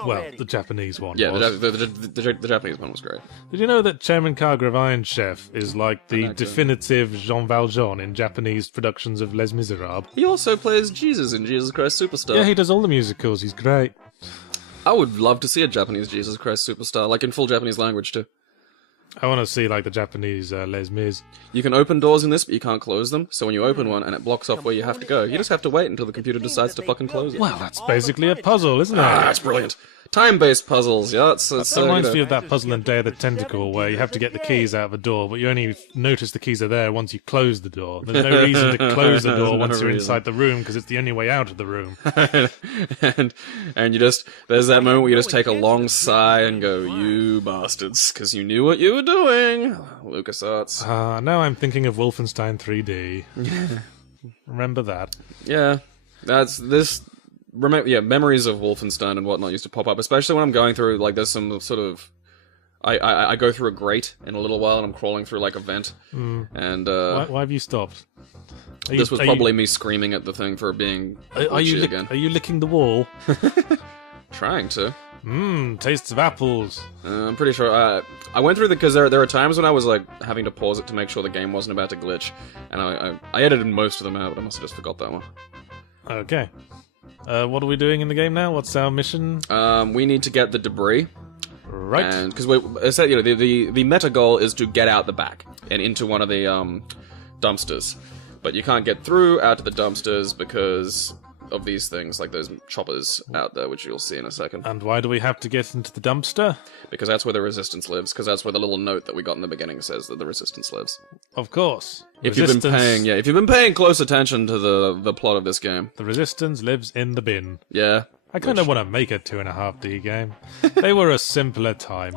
Well, the Japanese one yeah, was. the Japanese one was great. Did you know that Chairman Kaga of Iron Chef is like the definitive Jean Valjean in Japanese productions of Les Miserables? He also plays Jesus in Jesus Christ Superstar. Yeah, he does all the musicals. He's great. I would love to see a Japanese Jesus Christ Superstar, like in full Japanese language too. I want to see, like, the Japanese Les Mis. You can open doors in this, but you can't close them. So when you open one and it blocks off where you have to go, you just have to wait until the computer decides to fucking close it. Well, that's basically a puzzle, isn't it? Ah, that's brilliant. Time-based puzzles, yeah. That reminds me of that puzzle in Day of the Tentacle, where you have to get the keys out of the door, but you only notice the keys are there once you close the door. There's no reason to close the door once you're inside the room, because it's the only way out of the room. and you just, there's that moment where you just take a long sigh and go, you bastards, because you knew what you were doing. LucasArts. Now I'm thinking of Wolfenstein 3D. Remember that. Yeah, that's this... memories of Wolfenstein and whatnot used to pop up, especially when I'm going through, like, there's some sort of... I go through a grate in a little while and I'm crawling through, like, a vent. And, Why have you stopped? This was probably me screaming at the thing for being again. Are you licking the wall? Trying to. Tastes of apples. I'm pretty sure, I went through because there are times when I was, like, having to pause it to make sure the game wasn't about to glitch. And I edited most of them out, but I must have just forgot that one. Okay. What are we doing in the game now? What's our mission? We need to get the debris. Right. And because the meta goal is to get out the back and into one of the dumpsters, but you can't get through out to the dumpsters because of these things, like those choppers out there, which you'll see in a second. And why do we have to get into the dumpster? Because that's where the resistance lives. Because that's where the little note that we got in the beginning says that the resistance lives. Of course. If you've been paying close attention to the plot of this game, the resistance lives in the bin. Yeah. I kind of want to make a 2.5D game. They were a simpler time.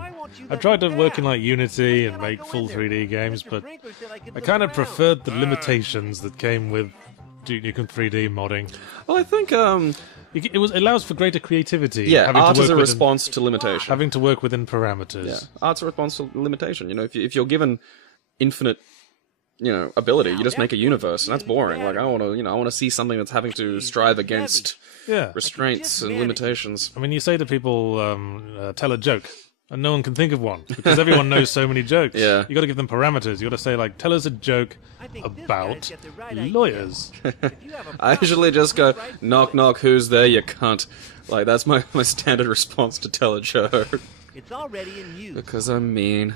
I tried to work in, like, Unity and make full 3D games, but I kind of preferred the limitations that came with Duke Nukem 3D modding. Well, I think it allows for greater creativity. Yeah, art is a response to limitation. Having to work within parameters. Yeah, art's a response to limitation. You know, if you're given infinite ability. You just make a universe, and that's boring. Like, I want to see something that's having to strive against restraints and limitations. I mean, you say to people, tell a joke, and no one can think of one, because everyone knows so many jokes. Yeah. You gotta give them parameters. You gotta say, like, tell us a joke about lawyers. I usually just go, knock knock, who's there, you cunt. Like, that's my standard response to tell a joke. It's already in use. Because I'm mean.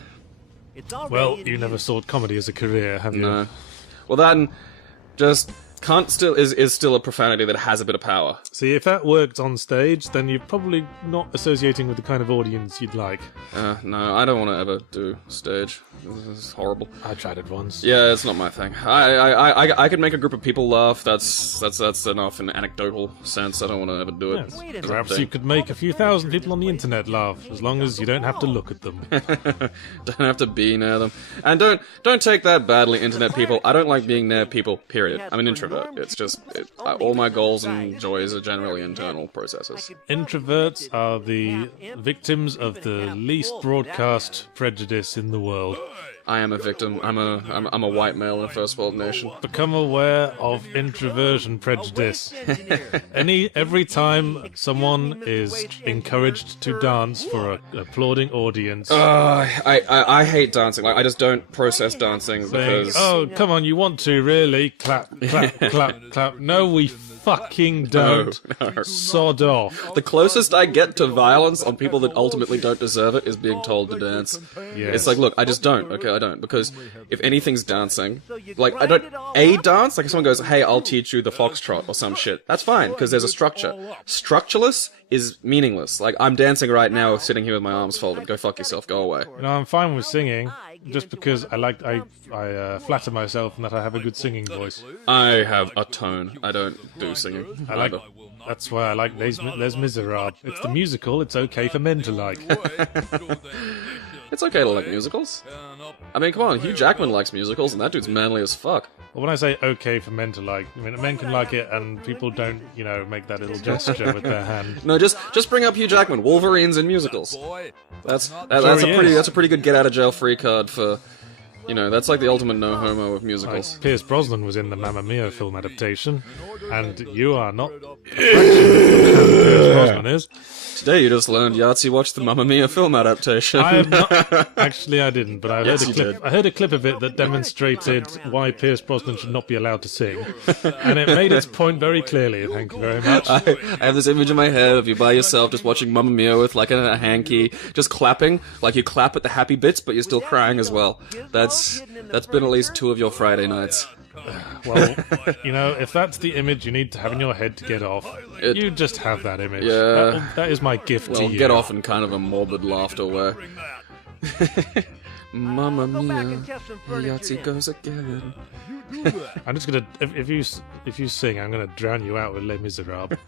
Well, you never sought comedy as a career, have you? No. Well, then, just cunt is still a profanity that has a bit of power. See, if that worked on stage, then you're probably not associating with the kind of audience you'd like. No, I don't want to ever do stage. This is horrible. I tried it once. Yeah, it's not my thing. I could make a group of people laugh. That's enough in an anecdotal sense. I don't want to ever do it. Yes. Perhaps you could make a few thousand people on the internet laugh, as long as you don't have to look at them. Don't have to be near them. And don't take that badly, internet people. I don't like being near people, period. I'm an introvert. It's just, all my goals and joys are generally internal processes. Introverts are the victims of the least broadcast prejudice in the world. I am a victim. I'm a white male in a first world nation. Become aware of introversion prejudice. Every time someone is encouraged to dance for an applauding audience. I hate dancing. Like, I just don't process dancing because. Oh, come on! You want to really clap, clap, clap, clap? No, we fucking don't. No. Sod off. The closest I get to violence on people that ultimately don't deserve it is being told to dance. Yes. It's like, look, I just don't. Okay, I don't, because if anything's dancing, like, I don't dance. Like, if someone goes, "Hey, I'll teach you the foxtrot" or some shit, that's fine because there's a structure. Structureless is meaningless. Like, I'm dancing right now, sitting here with my arms folded. Go fuck yourself. Go away. You know, I'm fine with singing, just because I flatter myself that I have a good singing voice. I have a tone. I don't do singing. That's why I like Les Miserables. It's the musical. It's okay for men to like. It's okay to like musicals. I mean, come on, Hugh Jackman likes musicals, and that dude's manly as fuck. Well, when I say okay for men to like, I mean men can like it, and people don't, make that little gesture with their hand. No, just bring up Hugh Jackman. Wolverine's in musicals. That's a pretty good get out of jail free card for. That's like the ultimate no homo of musicals. Like Pierce Brosnan was in the Mamma Mia film adaptation, and you are not Pierce Brosnan is. Today you just learned Yahtzee watched the Mamma Mia film adaptation. I have not. Actually, I didn't, but I heard Yes, a clip. I heard a clip of it that demonstrated why Pierce Brosnan should not be allowed to sing, and it made its point very clearly. Thank you very much. I have this image in my head of you by yourself just watching Mamma Mia with like a hanky, just clapping, like you clap at the happy bits, but you're still crying as well. That's been at least 2 of your Friday nights. Well, if that's the image you need to have in your head to get off, you just have that image. Yeah. That is my gift to you. Get off in kind of a morbid laughter way. Mamma Mia, Yahtzee goes again. I'm just gonna if you sing, I'm gonna drown you out with Les Miserables.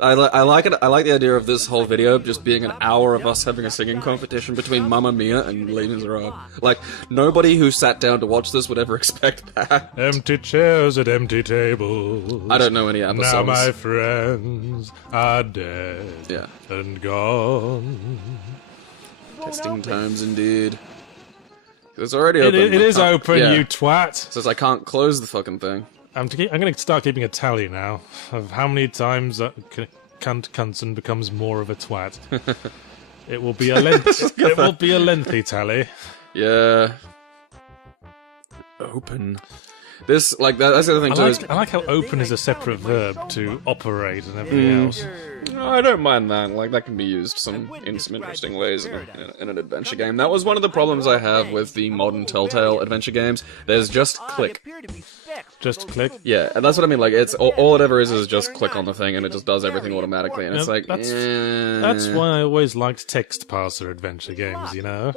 I like it. I like the idea of this whole video just being an hour of us having a singing competition between Mamma Mia and Les Miserables. Like, nobody who sat down to watch this would ever expect that. Empty chairs at empty tables. I don't know any ABBA now songs. My friends are dead and gone. Testing times indeed. It's already open. It is open, you twat. Says I can't close the fucking thing. I'm going to start keeping a tally now of how many times Kent Knutson becomes more of a twat. It will be a lengthy tally. Yeah. Open. That's the other thing too. I like how open is a separate verb to operate and everything else. No, I don't mind that. Like, that can be used in some interesting ways in an adventure game. That was one of the problems I have with the modern Telltale adventure games. There's just click. Just click? Yeah, and that's what I mean. Like, it's all it ever is just click on the thing and it just does everything automatically. And it's like, that's why I always liked text parser adventure games, Yeah,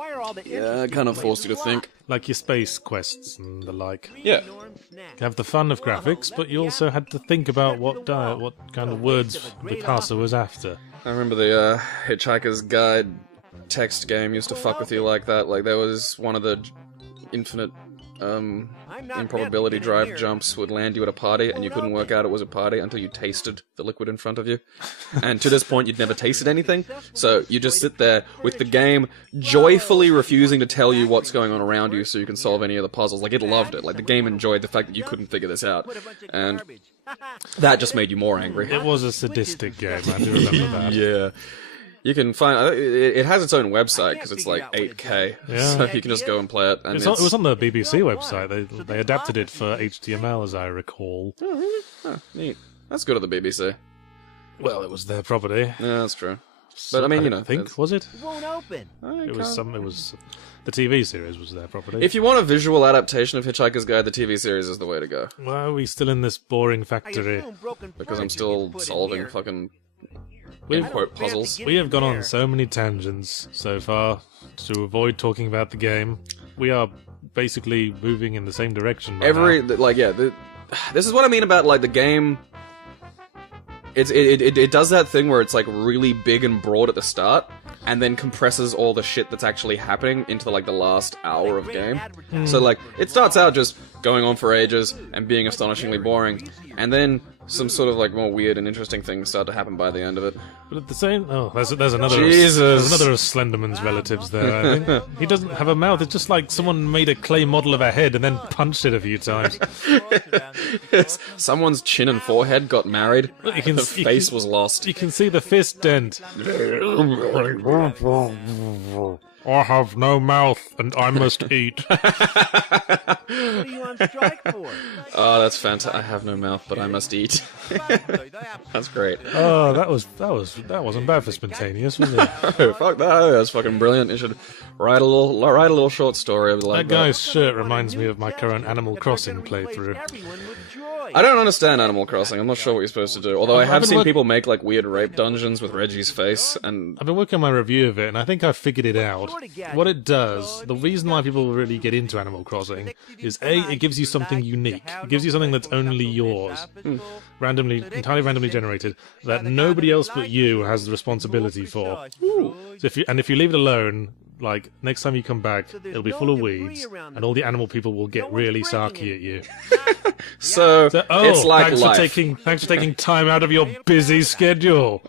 it kind of forced you to think. Like your space quests and the like. Yeah. You have the fun of graphics, but you also had to think about what kind of words the parser was after. I remember the Hitchhiker's Guide text game used to fuck with you like that. Like, there was one of the infinite improbability drive jumps would land you at a party, and you couldn't work out it was a party until you tasted the liquid in front of you. And to this point, you'd never tasted anything, so you just sit there with the game joyfully refusing to tell you what's going on around you so you can solve any of the puzzles. Like, it loved it. Like, the game enjoyed the fact that you couldn't figure this out. And that just made you more angry. It was a sadistic game, I do remember that. Yeah. You can find it has its own website because it's like 8K, so you can just go and play it. And it was on the BBC website. They adapted it for HTML, as I recall. Oh, really? Oh, neat. That's good of the BBC. Well, it was their property. Yeah, that's true. But I mean, you know, was it? It won't open. It was the TV series was their property. If you want a visual adaptation of Hitchhiker's Guide, the TV series is the way to go. Why are we still in this boring factory? Because I'm still solving fucking quote puzzles. We have gone on so many tangents so far to avoid talking about the game. We are basically moving in the same direction. This is what I mean about like the game. It does that thing where it's like really big and broad at the start, and then compresses all the shit that's actually happening into like the last hour of game. So like it starts out just going on for ages and being astonishingly boring, and then some sort of like more weird and interesting things start to happen by the end of it. But at the same, there's another. Jesus. There's another of Slenderman's relatives there. I think he doesn't have a mouth. It's just like someone made a clay model of a head and then punched it a few times. Someone's chin and forehead got married. The face was lost. You can see the fist dent. I have no mouth and I must eat. What are you on strike for? Oh, that's fantastic. I have no mouth, but I must eat. That's great. Oh, that wasn't bad for spontaneous, was it? Oh, fuck that. That's fucking brilliant. You should write a little short story like that. Guy's shirt reminds me of my current Animal Crossing playthrough. I don't understand Animal Crossing. I'm not sure what you're supposed to do. Although I have seen people make like weird rape dungeons with Reggie's face, and I've been working on my review of it, and I think I figured it out. What it does, the reason why people really get into Animal Crossing is A, it gives you something unique. It gives you something that's only yours, entirely randomly generated, that nobody else but you has the responsibility for. So if you leave it alone, like next time you come back, it'll be full of weeds, and all the animal people will get really sarky at you. So it's like thanks for taking time out of your busy schedule.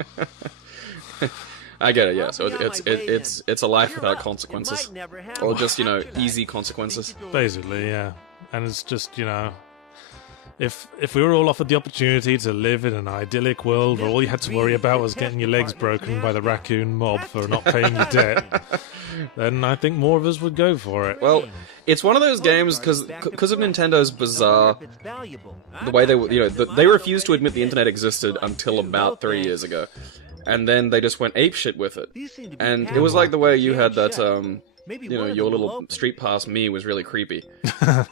I get it, yeah. So it's a life without consequences, or just easy consequences. Basically, yeah. And it's just if we were all offered the opportunity to live in an idyllic world where all you had to worry about was getting your legs broken by the raccoon mob for not paying your debt, then I think more of us would go for it. Well, it's one of those games because of Nintendo's bizarre the way they refused to admit the internet existed until about 3 years ago. And then they just went apeshit with it. And it was like the way you had that, your little Street Pass me was really creepy.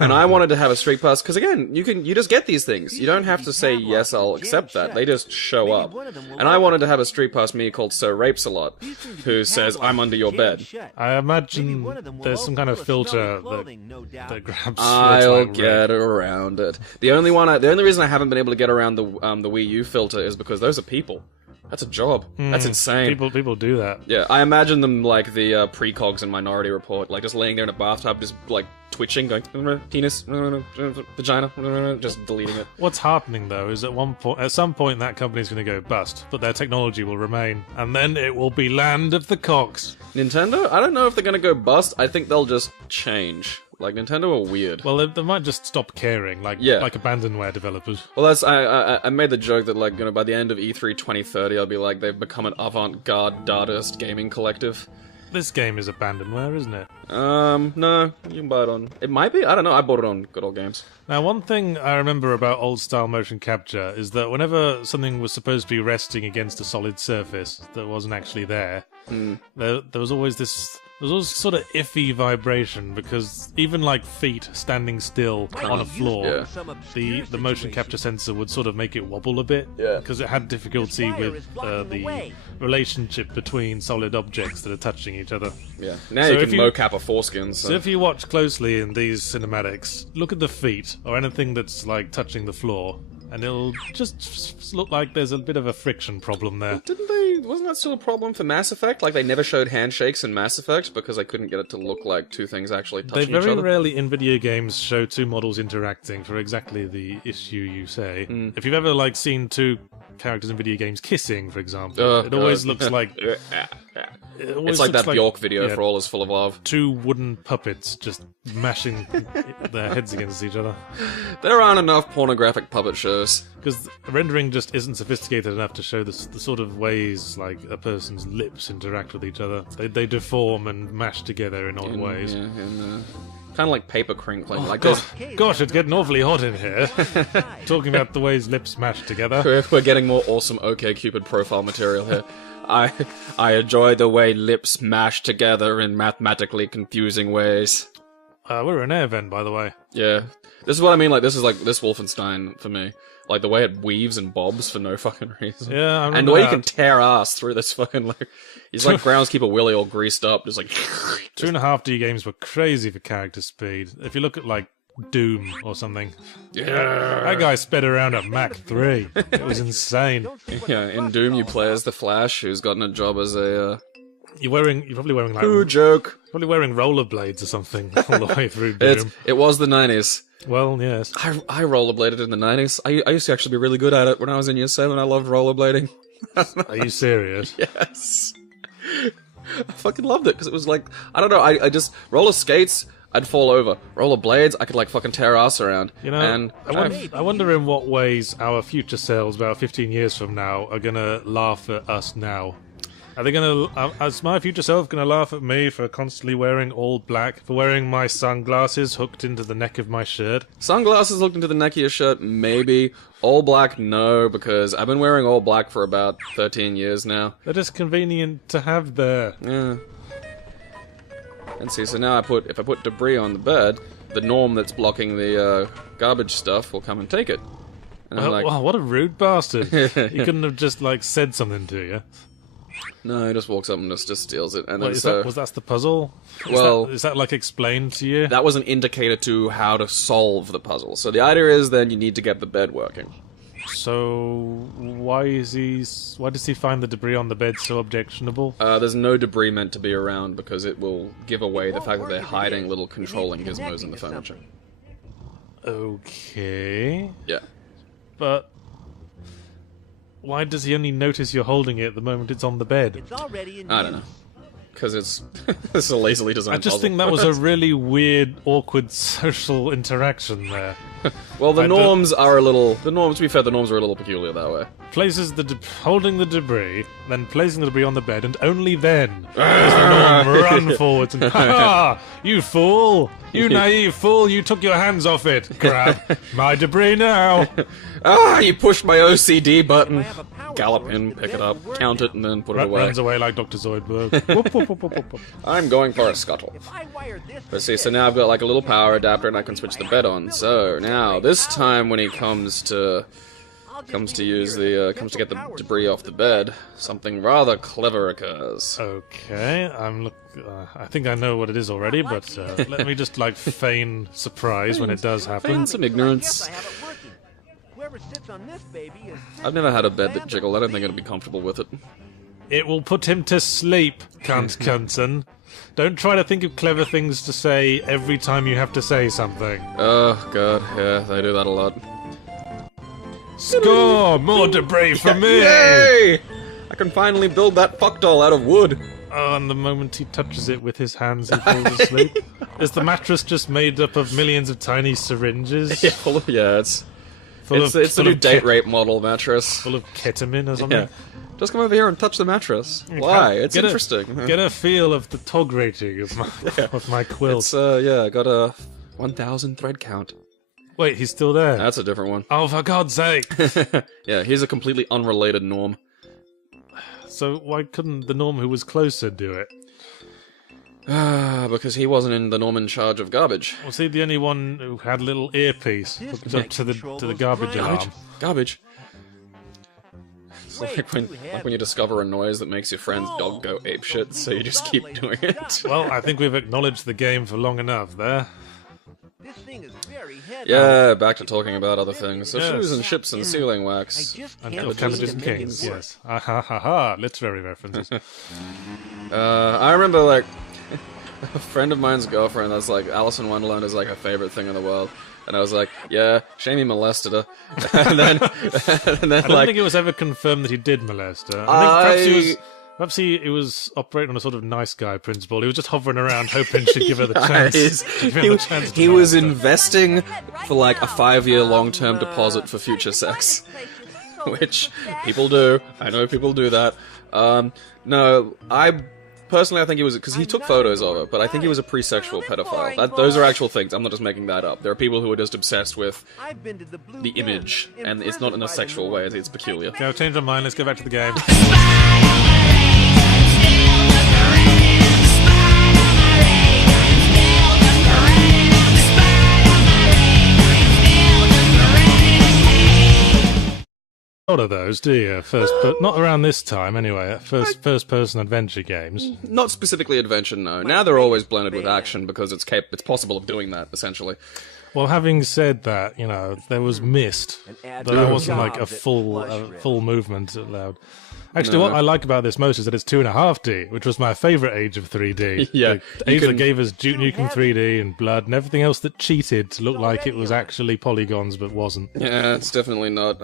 And I wanted to have a Street Pass, because again, you just get these things. You don't have to say, yes, I'll accept that. They just show up. And I wanted to have a Street Pass me called Sir Rapes-a-Lot, who says, I'm under your bed. I imagine there's some kind of filter that grabs... I'll get around it. The only reason I haven't been able to get around the Wii U filter is because those are people. That's a job. That's insane. People do that. Yeah, I imagine them like the precogs in Minority Report, like just laying there in a bathtub, just like twitching, going penis, vagina, just deleting it. What's heartening though is at some point that company's going to go bust, but their technology will remain, and then it will be land of the cocks. Nintendo? I don't know if they're going to go bust. I think they'll just change. Like, Nintendo are weird. Well, they might just stop caring, like abandonware developers. Well, I made the joke that, like, by the end of E3 2030, I'll be like, they've become an avant-garde Dadaist gaming collective. This game is abandonware, isn't it? No, you can buy it on... It might be? I don't know, I bought it on Good Old Games. Now, one thing I remember about old-style motion capture is that whenever something was supposed to be resting against a solid surface that wasn't actually there, there was always this... There was always sort of iffy vibration, because even like feet standing still on a floor, the motion capture sensor would sort of make it wobble a bit, because it had difficulty with the relationship between solid objects that are touching each other. Yeah, now you can mocap a foreskin. So if you watch closely in these cinematics, look at the feet, or anything that's like touching the floor, and it'll just look like there's a bit of a friction problem there. Didn't they? Wasn't that still a problem for Mass Effect? Like, they never showed handshakes in Mass Effect because they couldn't get it to look like two things actually touching each other? They very rarely in video games show two models interacting for exactly the issue you say. If you've ever, like, seen two characters in video games kissing, for example, it always looks like... It's like that Bjork video for All Is Full of Love. Two wooden puppets just mashing their heads against each other. There aren't enough pornographic puppet shows. Because rendering just isn't sophisticated enough to show the sort of ways like a person's lips interact with each other. They deform and mash together in odd ways. Yeah, kind of like paper crinkling. Like gosh, it's getting awfully hot in here. Talking about the ways lips mash together. We're getting more awesome OkCupid profile material here. I enjoy the way lips mash together in mathematically confusing ways. We're an air vent, by the way. Yeah. This is what I mean, like, this is like this Wolfenstein for me. Like, the way it weaves and bobs for no fucking reason. Yeah, I remember and the way that. you can tear ass through this fucking, like... He's like Groundskeeper Willie all greased up, just like... 2.5D games were crazy for character speed. If you look at, like, Doom or something. Yeah. That guy sped around at Mach 3. It was insane. Yeah, in Doom you play as the Flash, who's gotten a job as a, You're probably wearing, like... Who joke? Probably wearing rollerblades or something all the way through Doom. It was the 90s. Well, yes. I rollerbladed in the 90s. I used to actually be really good at it when I was in year 7. I loved rollerblading. Are you serious? Yes. I fucking loved it, because it was like... I don't know, I just... Roller skates... I'd fall over. Rollerblades, I could like fucking tear ass around. You know, and I wonder in what ways our future selves, about 15 years from now, are gonna laugh at us now. Are they gonna? Is my future self gonna laugh at me for constantly wearing all black, for wearing my sunglasses hooked into the neck of my shirt? Sunglasses hooked into the neck of your shirt, maybe. All black, no, because I've been wearing all black for about 13 years now. They're just convenient to have there. Yeah. And see, so now if I put debris on the bed, the norm that's blocking the garbage stuff will come and take it. And I'm like, wow, what a rude bastard! He couldn't have just like said something to you. No, he just walks up and just steals it. And Wait, then was that the puzzle? Is that like explained to you? That was an indicator to how to solve the puzzle. So the idea is then you need to get the bed working. So why does he find the debris on the bed so objectionable? There's no debris meant to be around because it will give away the fact that they're hiding little controlling gizmos in the furniture. Okay. Yeah. But why does he only notice you're holding it the moment it's on the bed? I don't know. Because it's a lazily designed puzzle. I just think that was a really weird, awkward social interaction there. Well, the norms are a little... to be fair, the norms are a little peculiar that way. Places holding the debris, then placing the debris on the bed, and only then does the norm run forwards and, ha! You fool! You naive fool! You took your hands off it! Grab my debris now! You pushed my OCD button. Gallop in, pick it up, count it, and then put it away. Runs away like Dr. Zoidberg. Whoop, whoop, whoop, whoop, whoop. I'm going for a scuttle. But see, so now I've got like a little power adapter and I can switch the bed on. So now, this time when he comes to get the debris off the bed, something rather clever occurs. Okay, I think I know what it is already, but let me just like feign surprise when it does happen. Feign some ignorance. I've never had a bed that jiggled. I don't think I'd be comfortable with it. It will put him to sleep, Knutson. Don't try to think of clever things to say every time you have to say something. Oh, God, yeah, they do that a lot. Score! More debris for me! Yay! I can finally build that fuck doll out of wood. Oh, and the moment he touches it with his hands, he falls asleep. Is the mattress just made up of millions of tiny syringes? Yeah, it's the new date rape model mattress. Full of ketamine or something? Yeah. Just come over here and touch the mattress. Why? It's interesting. Get a feel of the tog rating of my quilt. It's, I got a 1,000 thread count. Wait, he's still there? That's a different one. Oh, for God's sake! Yeah, he's a completely unrelated norm. So why couldn't the norm who was closer do it? Because he wasn't in the norm in charge of garbage. Was he the only one who had a little earpiece hooked up to the garbage alarm? Garbage. It's like when you discover a noise that makes your friend's dog go apeshit, so you just keep doing it. Well, I think we've acknowledged the game for long enough there. This thing is very Yeah, back to talking about other things. So shoes and ships and sealing wax. And Canada's kings, yes. Ah ha ha ha, literary references. I remember, like, a friend of mine's girlfriend that's like, Alice in Wonderland is like her favorite thing in the world. And I was like, yeah, Shamey molested her. and then I don't think it was ever confirmed that he did molest her. I think perhaps he was operating on a sort of nice guy principle. He was just hovering around hoping she'd give her the chance. He was investing for like a 5-year long-term deposit for future sex. Which people do. I know people do that. No, Personally, I think he was, because he took photos of it, but I think he was a pre-sexual pedophile. Those are actual things, I'm not just making that up. There are people who are just obsessed with the image, and it's not in a sexual way, it's peculiar. Okay, I've changed my mind, let's go back to the game. A lot of those, do you? Not around this time, anyway. First-person adventure games. Not specifically adventure, no. Now they're always blended with action because it's possible of doing that, essentially. Well, having said that, you know, there was mist, but there wasn't like a full movement allowed. Actually, what I like about this most is that it's 2.5D, which was my favourite age of 3D. Yeah. The age that gave us Duke Nukem 3D and Blood and everything else that cheated to look like it was actually polygons but wasn't. Yeah, it's definitely not.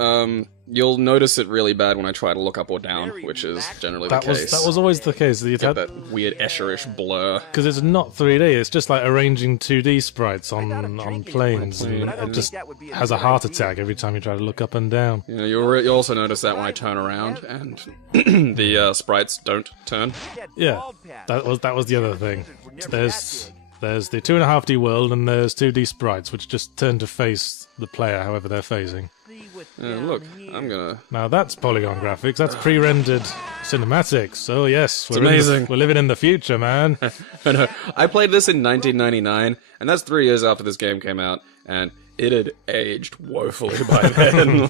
You'll notice it really bad when I try to look up or down, which is generally the case. That was always the case. You get that weird Escher-ish blur. Because it's not 3D, it's just like arranging 2D sprites on planes, and it just has a heart attack every time you try to look up and down. Yeah, you'll also notice that when I turn around, and the sprites don't turn. Yeah, that was the other thing. There's the 2.5D world, and there's 2D sprites, which just turn to face the player however they're facing. Look, I'm gonna... Now that's polygon graphics, that's pre-rendered cinematics. Oh yes, it's amazing. We're living in the future, man. I know. I played this in 1999, and that's 3 years after this game came out, and it had aged woefully by then.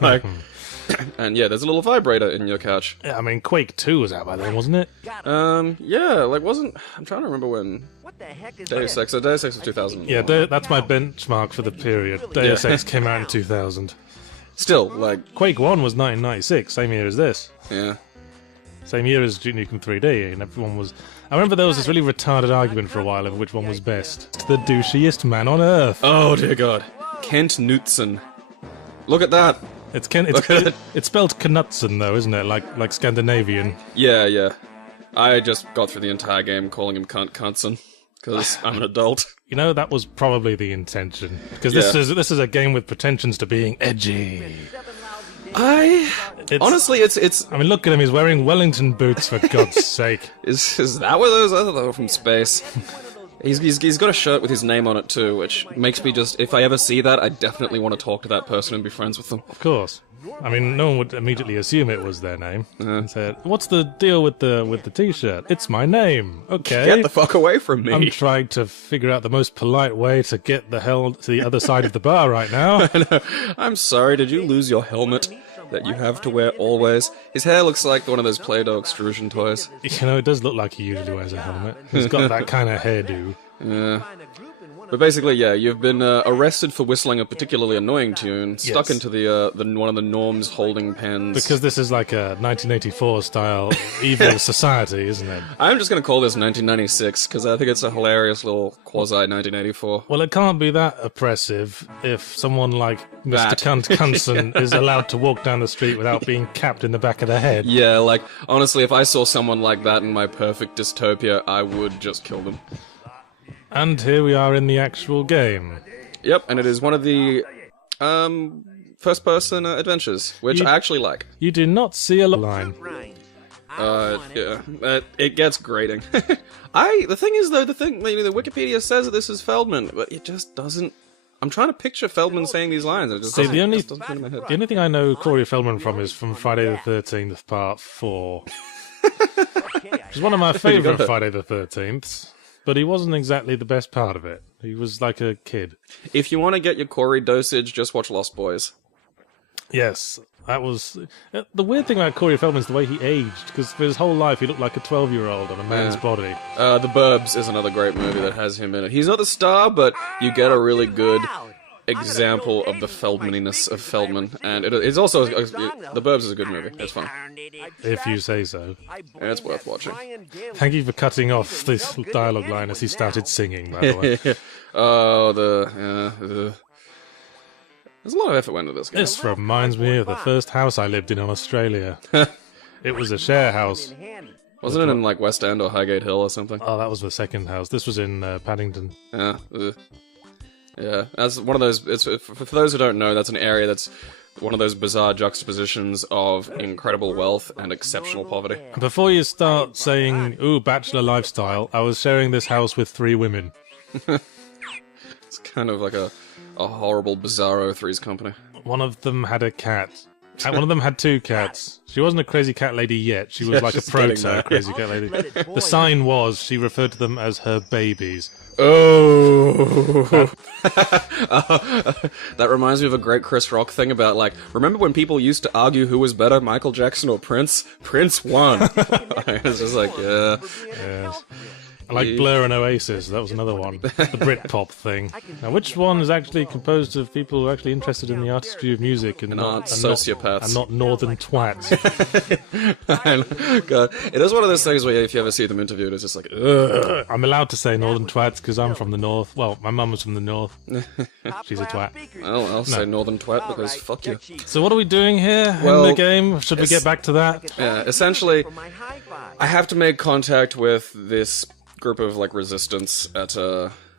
And yeah, there's a little vibrator in your couch. Yeah, I mean, Quake 2 was out by then, wasn't it? Yeah, I'm trying to remember when... Deus Ex was 2000. Yeah, that's my benchmark for the period. Deus Ex came out in 2000. Still, like... Quake 1 was 1996, same year as this. Yeah. Same year as Duke Nukem 3D, and everyone was... I remember there was this really retarded argument for a while over which one was best. The douchiest man on Earth. Oh, dear God. Kent Knutson. Look at that. It's spelled Knutson, though, isn't it? Like Scandinavian. Yeah. I just got through the entire game calling him Knutson, because I'm an adult. You know, that was probably the intention. Because this is a game with pretensions to being edgy. Honestly, it's... I mean, look at him, he's wearing Wellington boots, for God's sake. Is that what those are? They're from space. He's got a shirt with his name on it too, which makes me just... If I ever see that, I definitely want to talk to that person and be friends with them. Of course. I mean, no one would immediately assume it was their name. And said, "What's the deal with the T-shirt? It's my name." Okay. Get the fuck away from me. I'm trying to figure out the most polite way to get the hell to the other side of the bar right now. I know. I'm sorry, did you lose your helmet that you have to wear always? His hair looks like one of those Play-Doh extrusion toys. You know, it does look like he usually wears a helmet. He's got that kind of hairdo. Yeah. But basically, yeah, you've been arrested for whistling a particularly annoying tune, stuck into the one of the Norm's holding pens. Because this is like a 1984 style evil society, isn't it? I'm just going to call this 1996 because I think it's a hilarious little quasi 1984. Well, it can't be that oppressive if someone like Mr. Kent Knutson is allowed to walk down the street without being capped in the back of the head. Yeah, like honestly, if I saw someone like that in my perfect dystopia, I would just kill them. And here we are in the actual game. Yep, and it is one of the first-person adventures, which I actually like. You do not see a line. Yeah, it gets grating. The thing is, though, the Wikipedia says that this is Feldman, but it just doesn't. I'm trying to picture Feldman saying these lines. It just doesn't fit in my head. The only thing I know Corey Feldman from is from Friday the 13th, Part 4. Which is one of my favourite Friday the 13th. But he wasn't exactly the best part of it. He was like a kid. If you want to get your Corey dosage, just watch Lost Boys. Yes, that was... The weird thing about Corey Feldman is the way he aged, because for his whole life he looked like a 12-year-old on a man's body. The Burbs is another great movie that has him in it. He's not the star, but you get a really good example of the Feldmaniness of Feldman, and it's also The Burbs is a good movie. It's fun. If you say so. And it's worth watching. Thank you for cutting off this dialogue line as he started singing, by the way. Oh, there's a lot of effort went into this game. This reminds me of the first house I lived in Australia. It was a share house. Wasn't it in, like, West End or Highgate Hill or something? Oh, that was the second house. This was in Paddington. Yeah. Yeah, that's one of those... For those who don't know, that's an area that's one of those bizarre juxtapositions of incredible wealth and exceptional poverty. Before you start saying, ooh, bachelor lifestyle, I was sharing this house with 3 women. It's kind of like a horrible, bizarro Three's Company. One of them had a cat. One of them had 2 cats. She wasn't a crazy cat lady yet. She was like a proto crazy cat lady. The sign was she referred to them as her babies. Oh. That reminds me of a great Chris Rock thing about, like, remember when people used to argue who was better, Michael Jackson or Prince? Prince won. It's just like, yeah. Yes. I like Blur and Oasis, that was another one. The Britpop thing. Now, which one is actually composed of people who are actually interested in the artistry of music and aren't sociopaths. And not northern twats? God, it is one of those things where if you ever see them interviewed, it's just like, ugh. I'm allowed to say northern twats because I'm from the north. Well, my mum was from the north. She's a twat. Well, I'll say northern twat because fuck you. So what are we doing here in the game? Should we get back to that? Yeah, essentially, I have to make contact with this group of, like, resistance at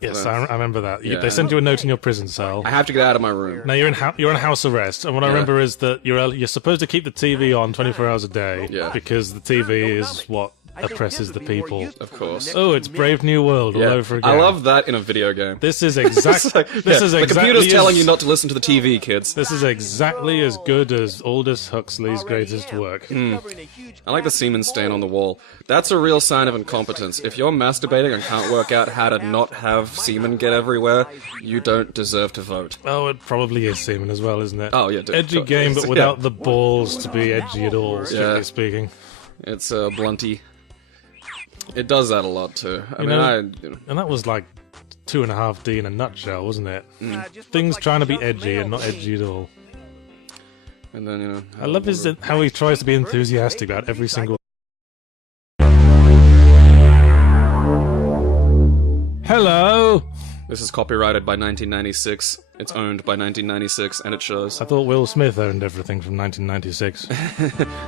Yes, I remember that. They send you a note in your prison cell. I have to get out of my room. Now you're on house arrest, and what I remember is that you're supposed to keep the TV on 24 hours a day because the TV is what oppresses the people. Of course. Oh, it's Brave New World all over again. I love that in a video game. This is exactly. The computer's telling you not to listen to the TV, kids. This is exactly as good as Aldous Huxley's greatest work. I like the semen stain on the wall. That's a real sign of incompetence. If you're masturbating and can't work out how to not have semen get everywhere, you don't deserve to vote. Oh, it probably is semen as well, isn't it? Oh, yeah. Edgy game, but without the balls to be edgy at all, strictly speaking. It's blunty. It does that a lot too. I mean, and that was like 2.5D in a nutshell, wasn't it? Things trying to be edgy and not edgy at all. And then I love how he tries to be enthusiastic about every single. Hello. This is copyrighted by 1996. It's owned by 1996, and it shows. I thought Will Smith owned everything from 1996.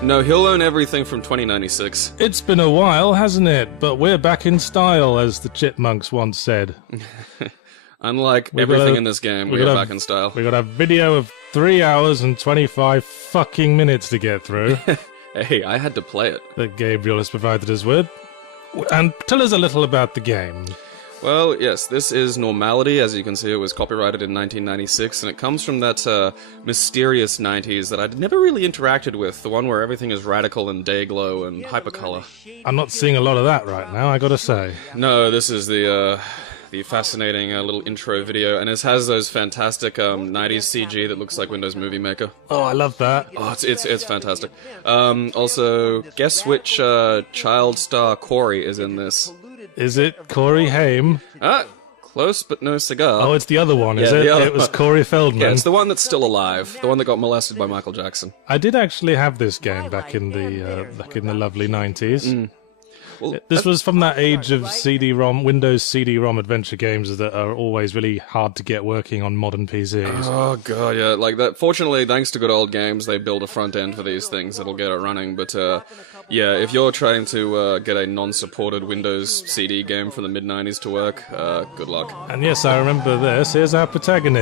No, he'll own everything from 2096. It's been a while, hasn't it? But we're back in style, as the Chipmunks once said. Unlike everything in this game, we're back in style. We got a video of 3 hours and 25 fucking minutes to get through. Hey, I had to play it. That Gabriel has provided us with. And tell us a little about the game. Well, yes, this is Normality. As you can see, it was copyrighted in 1996, and it comes from that mysterious 90s that I'd never really interacted with, the one where everything is radical and dayglow and hypercolor. I'm not seeing a lot of that right now, I gotta say. No, this is the fascinating little intro video, and it has those fantastic 90s CG that looks like Windows Movie Maker. Oh, I love that. Oh, it's fantastic. Also, guess which child star Corey is in this? Is it Corey Haim? Close, but no cigar. Oh, it's the other one, is it? It was Corey Feldman. Yeah, it's the one that's still alive. The one that got molested by Michael Jackson. I did actually have this game back in the lovely 90s. Well, this was from that age of CD-ROM, Windows CD-ROM adventure games that are always really hard to get working on modern PCs. Oh god, yeah, like that. Fortunately, thanks to good old games, they build a front end for these things that'll get it running. But yeah, if you're trying to get a non-supported Windows CD game from the mid-90s to work, good luck. And yes, I remember this. Here's our protagonist.